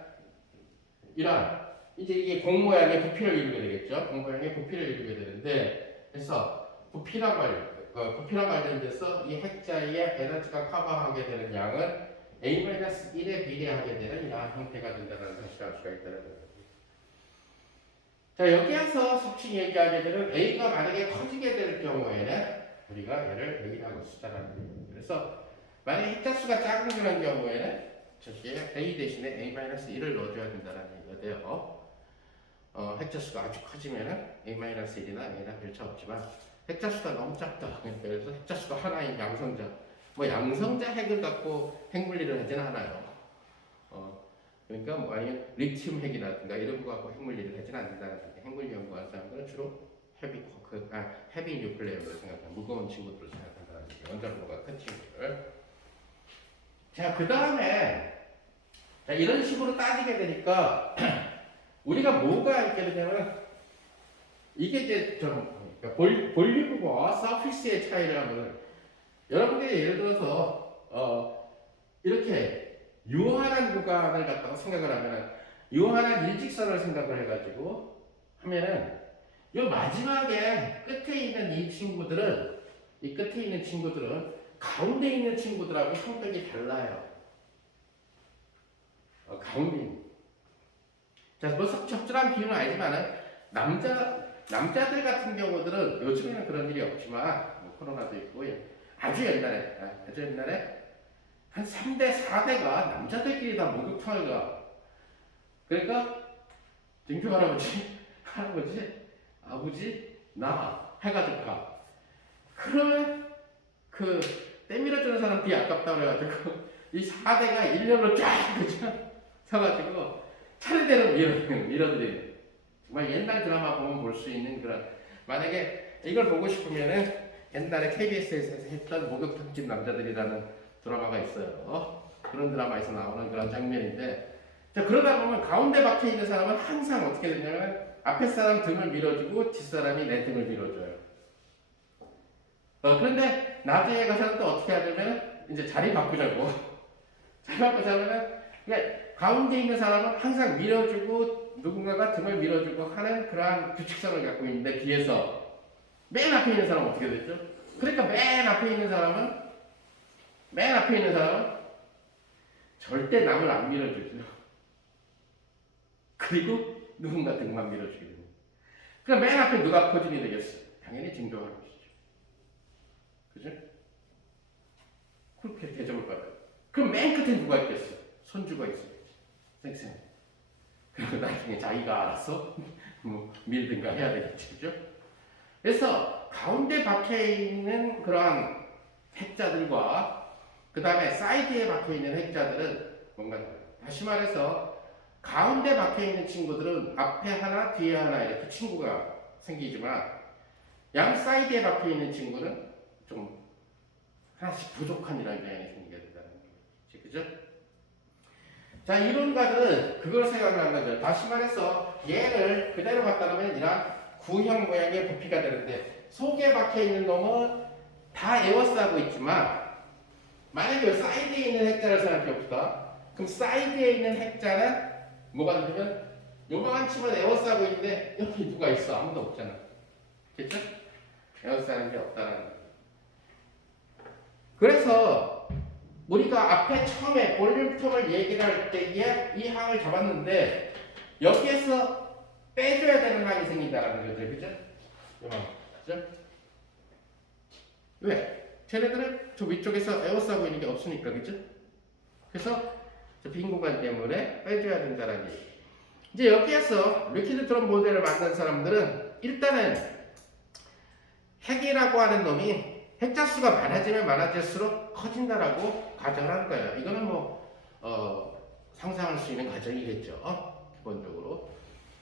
이러한 이제 이게 공 모양의 부피를 이루게 되겠죠. 공 모양의 부피를 이루게 되는데 그래서 부피랑 관련돼서 이 핵자의 에너지가 커버하게 되는 양은 A-1에 비례하게 되는 이러한 형태가 된다는 것을 알 수가 있다는 거죠. 자, 여기에서 속칭 얘기하게 되는 A가 만약에 커지게 될 경우에는 우리가 얘를 A라고 쓰자라는 거예요. 그래서 만약에 핵자수가 작은 그런 경우에는 저기에 A 대신에 A-1을 넣어줘야 된다는 얘기가 돼요. 핵자수가 아주 커지면은 A-1이나 A나 별 차 없지만 핵자수가 너무 작다. 그래서 핵자수가 하나인 양성자, 뭐 양성자 핵을 갖고 핵물리를 하지는 않아요. 그러니까 뭐 아니면 리튬 핵이라든가 이런 거 갖고 핵물리를 하지는 않는다는 얘기. 핵물 연구하는 사람들은 주로 헤비 뉴클레어로 생각하는 무거운 친구들을 생각한다는 얘기. 원자로가 큰 친구들. 자, 그 다음에 이런 식으로 따지게 되니까 우리가 뭐가 있게 되냐면 이게 이제 좀 볼륨과 서피스의 차이를 하면 여러분들이 예를 들어서 이렇게 유한한 구간을 갖다가 생각을 하면 유한한 일직선을 생각을 해가지고 하면은 이 마지막에 끝에 있는 이 끝에 있는 친구들은 가운데 있는 친구들하고 성격이 달라요. 가운데 있는. 자, 뭐 적절한 비유는 아니지만은 남자들 같은 경우들은 요즘에는 그런 일이 없지만 뭐 코로나도 있고 아주 옛날에 한 3대 4대가 남자들끼리 다 목욕탕을 가. 그러니까 증조 할아버지, 아버지, 나 해가지고 가. 그러면 그 때밀어주는 사람 뒤 아깝다 그래가지고 이 4대가 일렬로 쫙 그죠? 서가지고 차례대로 밀어드리는 정말 옛날 드라마 보면 볼 수 있는 그런 만약에 이걸 보고 싶으면은 옛날에 KBS에서 했던 목욕탕집 남자들이라는 드라마가 있어요. 그런 드라마에서 나오는 그런 장면인데 자, 그러다 보면 가운데 박혀 있는 사람은 항상 어떻게 되냐면 앞에 사람 등을 밀어주고 뒷사람이 내 등을 밀어줘요. 그런데 나중에 가서는 또 어떻게 하냐면 이제 자리 바꾸자고 그러니까 가운데 있는 사람은 항상 밀어주고 누군가가 등을 밀어주고 하는 그러한 규칙성을 갖고 있는데 뒤에서 맨 앞에 있는 사람은 어떻게 되죠? 그러니까 맨 앞에 있는 사람은 절대 남을 안 밀어주죠. 그리고 누군가 등만 밀어주게 됩니다. 그럼 맨 앞에 누가 포진이 되겠어요? 당연히 증조하는 것이죠. 그죠? 그렇게 대접을 받아요. 그럼 맨 끝에 누가 있겠어요? 손주가 있어야지. 쌩쌩. 그리고 나중에 자기가 알아서 뭐 밀든가 해야 되겠지. 그죠? 그래서 가운데 박혀있는 그러한 핵자들과 그 다음에 사이드에 박혀있는 핵자들은 뭔가 다르다. 다시 말해서 가운데 박혀있는 친구들은 앞에 하나 뒤에 하나 이렇게 친구가 생기지만 양 사이드에 박혀있는 친구는 좀 하나씩 부족한 이런 경향이 생기게 된다는 거죠. 그죠? 자, 이론가들은 그걸 생각하는 거죠. 다시 말해서 얘를 그대로 갖다 놓으면 이런 구형 모양의 부피가 되는데 속에 박혀있는 놈은 다 에워싸고 있지만 만약에 사이드에 있는 핵자를 생각해 봅시다. 그럼 사이드에 있는 핵자는 뭐가 되냐면 요만한 칩은 에워싸고 있는데 여기 누가 있어? 아무도 없잖아. 그렇죠? 에워싸는 게 없다는 거예요. 그래서 우리가 앞에 처음에 볼륨텀을 얘기를 할 때에 이 항을 잡았는데 여기에서 빼줘야 되는 항이 생긴다는 거죠. 그죠? 그죠? 왜? 쟤네들은 저 위쪽에서 에워싸고 있는 게 없으니까. 그죠? 그래서 저 빈 공간 때문에 빼줘야 된다는 얘기. 이제 여기에서 리퀴드 드럼 모델을 만든 사람들은 일단은 핵이라고 하는 놈이 핵자수가 많아지면 많아질수록 커진다라고 가정을 한 거예요. 이거는 상상할 수 있는 가정이겠죠. 기본적으로.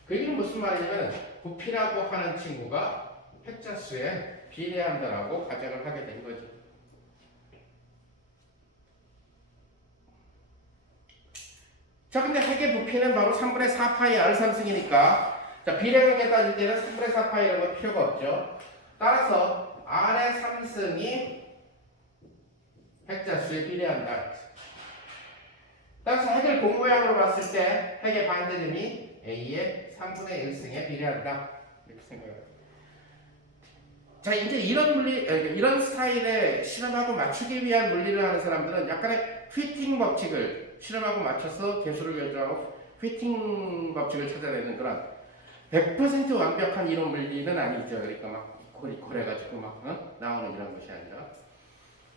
그 얘기는 무슨 말이냐면 부피라고 하는 친구가 핵자수에 비례한다라고 가정을 하게 된 거죠. 자, 근데 핵의 부피는 바로 3분의 4파이 R3승이니까 자, 비례각에 따질 때는 3분의 4파이라는 건 필요가 없죠. 따라서 R의 3승이 핵자수에 비례한다. 따라서 핵을 공모양으로 봤을 때 핵의 반대점이 A의 3분의 1승에 비례한다. 이렇게 생각해요. 자, 이제 이런 스타일의 실험하고 맞추기 위한 물리를 하는 사람들은 약간의 피팅 법칙을 실험하고 맞춰서 개수를 결정하고 피팅 법칙을 찾아내는 그런 100% 완벽한 이론 물리는 아니죠. 그러니까 막 고래가지고 막 나오는 이런 것이 아니라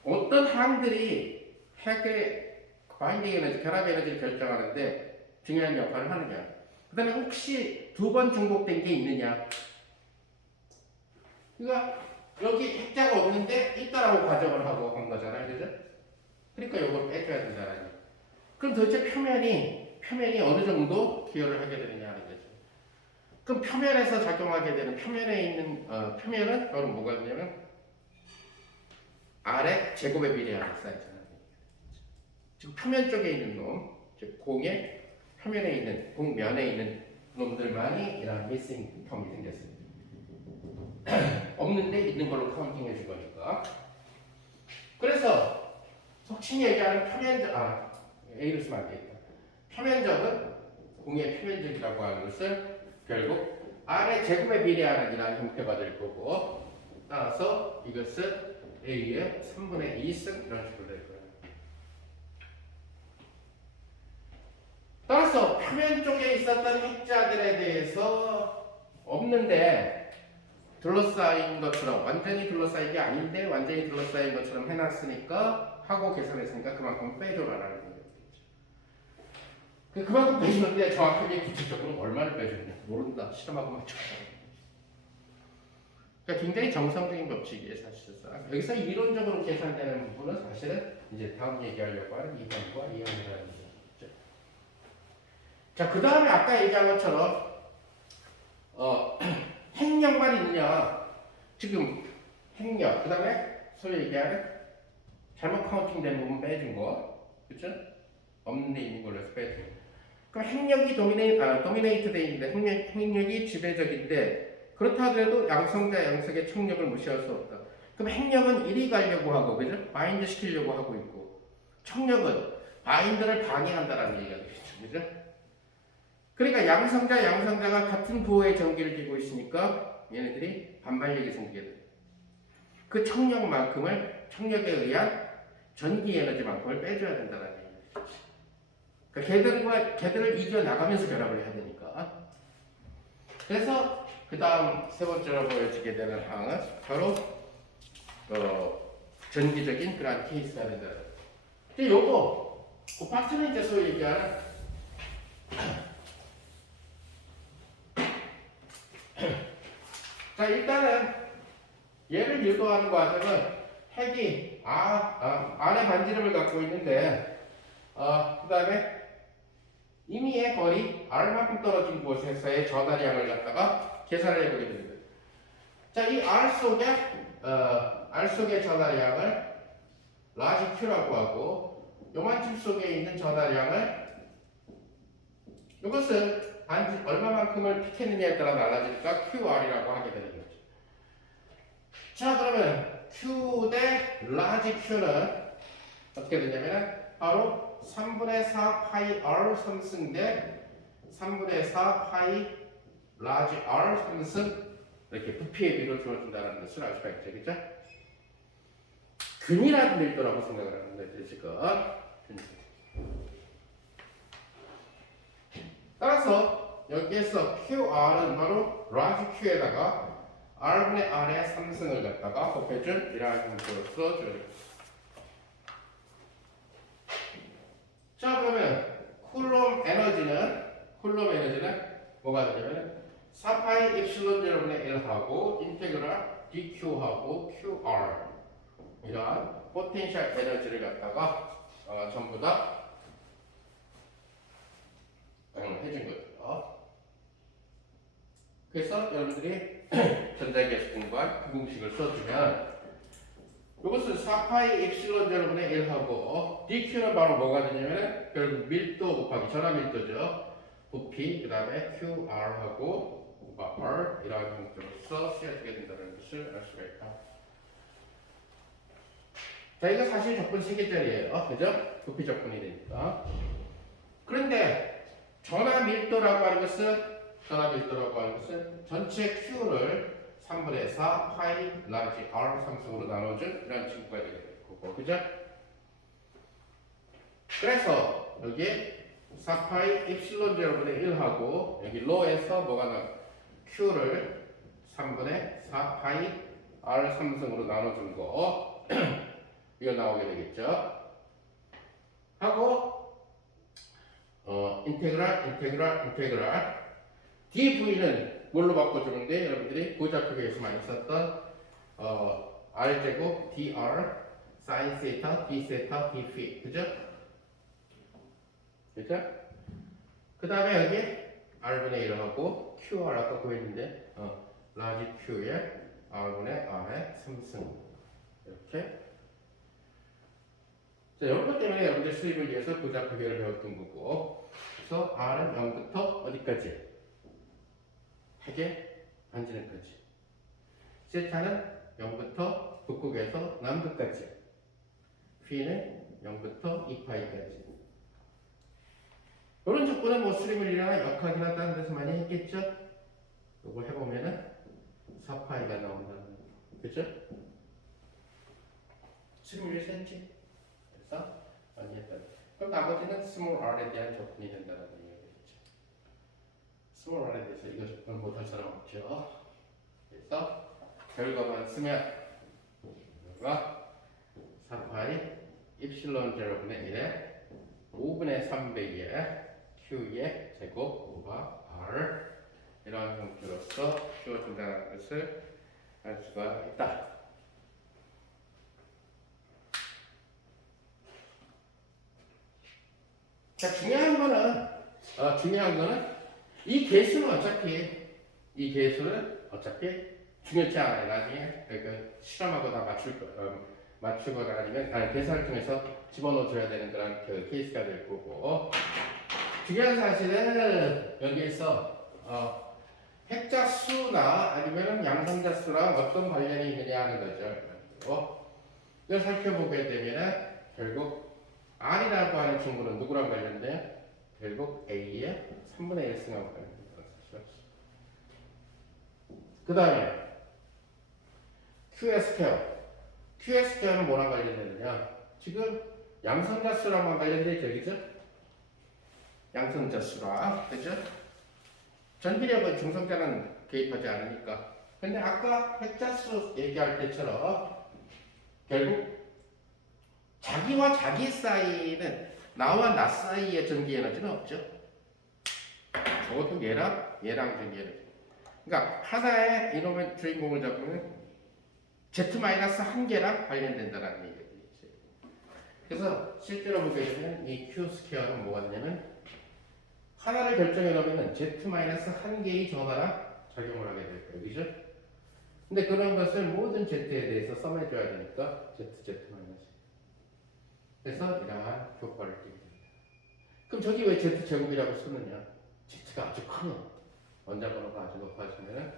어떤 항들이 핵의 바인딩 에너지, 결합 에너지를 결정하는데 중요한 역할을 하느냐. 그 다음에 혹시 두 번 중복된 게 있느냐. 그러니까 여기 핵자가 없는데 있다라고 가정을 하고 한 거잖아요. 그죠? 그러니까 이걸 빼줘야 된다는 얘기. 그럼 도대체 표면이 어느 정도 기여를 하게 되느냐 하는 거죠. 그럼 표면에서 작용하게 되는 표면에 있는 표면은 바로 뭐가 되냐면 R의 제곱에 비례하는 사이즈는 지금 표면 쪽에 있는 놈, 즉 공의 표면에 있는 공면에 있는 놈들만이 이런 미싱 텀이 생겼습니다. 없는데 있는 걸로 카운팅해 줄 거니까. 그래서 속칭 얘기하는 A를 쓰면 안 되겠다. 표면적은 공의 표면적이라고 하는 것을 결국 R의 제곱에 비례하는 이러한 형태가 될 거고, 따라서 이것은 A의 3분의 2승 이런 식으로 될 거예요. 따라서 표면 쪽에 있었던 핵자들에 대해서 없는데 둘러싸인 것처럼 완전히 둘러싸인 게 아닌데 완전히 둘러싸인 것처럼 해놨으니까 하고 계산했으니까 그만큼 빼줘라라는 거겠죠. 그만큼 빼주는데 정확하게 구체적으로 얼마를 빼주느냐 모른다. 실험하고 맞춰. 그러니까 굉장히 정성적인 법칙이에요. 사실상 여기서 이론적으로 계산되는 부분은 사실은 이제 다음 얘기하려고 하는 2번과 2항이라는 거죠. 자, 그 다음에 아까 얘기한 것처럼 핵력만 있느냐. 지금 핵력, 그 다음에 소위 얘기하는 잘못 카운팅된 부분 빼준 거, 그쵸? 없는 데 있는 걸로 해서 빼준 거. 그럼 핵력이 도미네이트 돼 있는데 핵력이 지배적인데 그렇다 하더라도 양성자 양석의 청력을 무시할 수 없다. 그럼 핵력은 이리 가려고 하고, 그죠? 바인드 시키려고 하고 있고, 청력은 바인드를 방해한다라는 얘기가 되겠죠, 그죠? 그러니까 양성자가 같은 부호의 전기를 띠고 있으니까 얘네들이 반발력이 생기게 돼요. 그 청력에 의한 전기 에너지만큼을 빼줘야 된다는 얘기죠. 그러니까 걔들을 이겨나가면서 결합을 해야 되니까. 그래서 그 다음 세 번째로 보여지게 되는 항은 바로 전기적인 그런 케이스가 된다. 근데 그 파트는 이제 소위 얘기하는 자, 일단은 얘를 유도하는 과정은 핵이 R의 반지름을 갖고 있는데 그 다음에 임의의 거리 R만큼 떨어진 곳에서의 전하량을 갖다가 계산을 해보게 됩니다. 자, 이 R 속의 전하량을 라지 Q라고 하고 요만큼 속에 있는 전하량을 이것은 반지 얼마만큼을 픽했느냐에 따라 달라지니까 QR이라고 하게 되는 거죠. 자, 그러면 Q 대 라지 Q는 어떻게 되냐면 바로 3분의 4 파이 R 3승 대 3분의 4 파이 라지 R 3승 이렇게 부피의 비를 주어준다는 것을 알 수가 있죠. 그죠? 균일한 밀도라고 생각을 하는 거죠, 지금. 따라서 여기에서 QR은 바로 라지 Q에다가 R분의 R의 3승을 갖다가 곱해준 이러한 형태로 써줘요. 자, 그러면 쿨롬 에너지는 뭐가 되냐면 4파이 입실론 제로분의 1하고 인테그랄 dq하고 qr 이러한 포텐셜 에너지를 갖다가 전부 다 해준 거죠. 그래서 여러분들이 전자기하식 공부한 그 공식을 써주면 이것은 4파이 엡실론 제로분의 1하고 dq는 바로 뭐가 되냐면 결국 밀도 곱하기 전화 밀도죠. 부피 그 다음에 qr하고 r 이러한 형태로서 쓰여지게 된다는 것을 알 수가 있다. 자, 이거 사실 적분 3개짜리예요. 그죠? 부피 적분이 되니까. 그런데 전화 밀도라고 하는 것은 전체 q를 3분의 4 파이 라지 r 상승으로 나눠준 이런 친구가 되게 될 거고, 그죠? 그래서 여기 4파이 입실론 제로분의 1하고 여기 로에서 뭐가 나 q를 3분의 4 파이 r 상승으로 나눠준 거 이거 나오게 되겠죠? 하고 인테그랄 dv는 뭘로 바꿔주는데 여러분들이 고좌표기에서 많이 썼던 r제곱 dr sin 세타 d 세타 d phi 그죠? 그 다음에 여기 r분의 1하고 qr 아까 구했는데 라지 q에 r분의 r의 3승 이렇게. 자, 이런 것 때문에 여러분들 수입을 위해서 고좌표기를 배웠던 거고, 그래서 r은 0부터 어디까지? 핵의 반지름까지. 세타는 0부터 북극에서 남극까지. p는 0부터 2파이까지. 이런 조건은 뭐 수렴물이나 역학이나 다른 데서 많이 했겠죠? 이걸 해보면은 4파이가 나온다는 거. 그죠? 수렴물에서 했지? 그래서 많이 했다. 그럼 나머지는 스몰 r에 대한 조건이 된다는 얘기겠죠. 스몰 r에 대해서 이거 조건 못할 사람 없죠. 그래서 결과만 쓰면 결과 4파이 입실론 제로분의 1에 5분의 3배의 q의 제곱 오버 r 이러한 형태로서 주어진다는 것을 알 수가 있다. 자, 중요한 거는 이 개수는 어차피 중요치 않아요. 나중에 그러니까 실험하거나 맞추거나 아니면 계산을 통해서 집어넣어줘야 되는 그런 그 케이스가 될 거고, 중요한 사실은 여기에서 핵자 수나 아니면 양성자 수랑 어떤 관련이 있느냐 하는 거죠. 이걸 살펴보게 되면 결국 R이라고 하는 친구는 누구랑 관련돼요? 결국 A의 3분의 1승하고 관련된다는 사실이었어. 그 다음에 Q의 스퀘어는 뭐랑 관련되느냐? 지금 양성자 수랑만 관련되죠, 그죠? 양성자 수랑, 그죠? 전기력은 중성자는 개입하지 않으니까. 근데 아까 핵자 수 얘기할 때처럼 결국 자기와 자기 사이는 나와 나 사이의 전기 에너지는 없죠. 적어도 얘랑 전기 에너지. 그러니까 하나의 이놈의 주인공을 잡으면 Z-1개랑 관련된다는 얘기죠. 그래서 실제로 보게 되면 이 Q 스퀘어는 뭐가 되냐면 하나를 결정해 놓으면 Z-1개의 전화랑 작용을 하게 될 거예요. 그죠? 근데 그런 것을 모든 Z에 대해서 써내줘야 되니까 Z-. 그래서 이러한 효과를 띠게 됩니다. 그럼 저기 왜 Z제곱이라고 쓰느냐? Z가 아주 커요. 원자번호가 아주 높아지면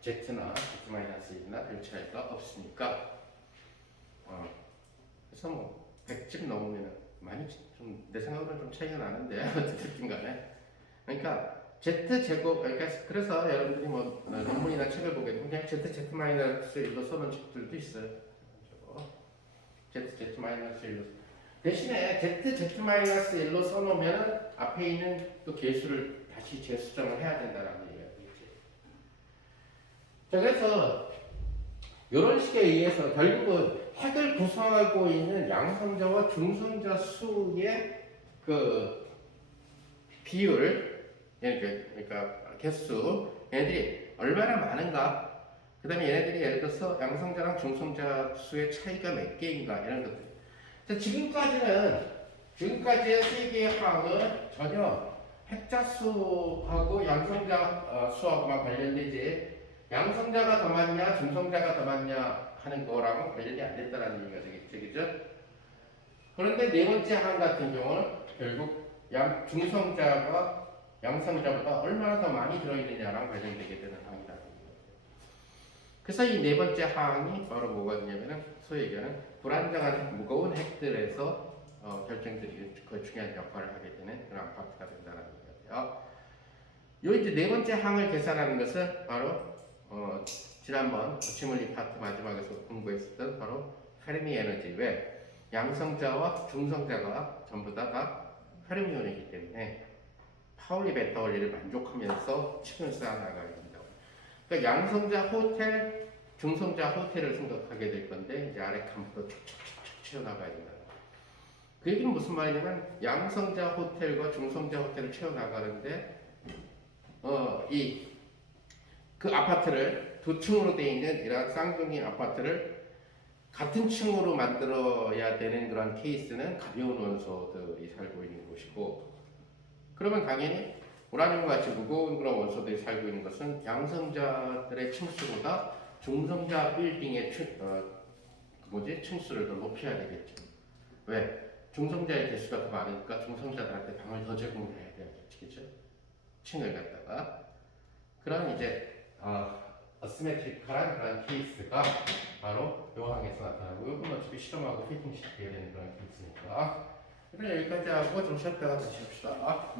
Z나 Z-1나 별 차이가 없으니까 그래서 뭐 100집 넘으면 많이 좀 내 생각으로는 좀 차이가 나는데 어쨌든 간에 그러니까 Z제곱 그래서 여러분들이 뭐 논문이나 책을 보게 되면 그냥 Z-1로 써놓은 책들도 있어요. ZZ-1로 대신에 ZZ-1로 써놓으면 앞에 있는 또 개수를 다시 재수정을 해야 된다는 얘기겠지. 자, 그래서 이런 식에 의해서 결국은 핵을 구성하고 있는 양성자와 중성자 수의 그 비율, 그러니까 개수, 얘네들이 얼마나 많은가, 그 다음에 얘네들이 예를 들어서 양성자랑 중성자 수의 차이가 몇 개인가, 이런 것들. 자, 지금까지의 세 개의 항은 전혀 핵자 수하고 양성자 수하고만 관련되지, 양성자가 더 많냐, 중성자가 더 많냐 하는 거랑은 관련이 안 됐다는 얘기가 되겠죠, 그죠? 그런데 네 번째 항 같은 경우는 결국 중성자가 양성자보다 얼마나 더 많이 들어있느냐랑 관련되게 되는 항이다. 그래서 이 네 번째 항이 바로 뭐가 되냐면은 소위 얘기하는 불안정한 무거운 핵들에서 결정들이 그 중요한 역할을 하게 되는 그런 파트가 된다는 얘기예요. 요 이제 네 번째 항을 계산하는 것은 바로 지난번 고치물리 파트 마지막에서 공부했었던 바로 페르미 에너지. 왜? 양성자와 중성자가 전부 다 페르미온이기 때문에 파울리 베타 원리를 만족하면서 층을 쌓아나가야 됩니다. 그러니까 양성자 호텔, 중성자 호텔을 생각하게 될 건데 이제 아래 칸부터 촉촉촉촉 채워나가야 된다. 그 얘기는 무슨 말이냐면 양성자 호텔과 중성자 호텔을 채워나가는데 그 아파트를 두 층으로 되어 있는 이런 쌍둥이 아파트를 같은 층으로 만들어야 되는 그런 케이스는 가벼운 원소들이 살고 있는 곳이고, 그러면 당연히 우라늄과 같이 무거운 그런 원소들이 살고 있는 것은 양성자들의 층수보다 중성자 빌딩의 층수를 더 높여야 되겠죠. 왜? 중성자의 개수가 더 많으니까 중성자들한테 방을 더 제공해야 되겠죠. 층을 갖다가. 그런 이제 어시메트리컬한 그런 케이스가 바로 요 항에서 나타나고, 이건 어차피 실험하고 피팅 시켜야 되는 그런 케이스니까. 일단 여기까지 하고 좀 쉬었다가 다시 합시다.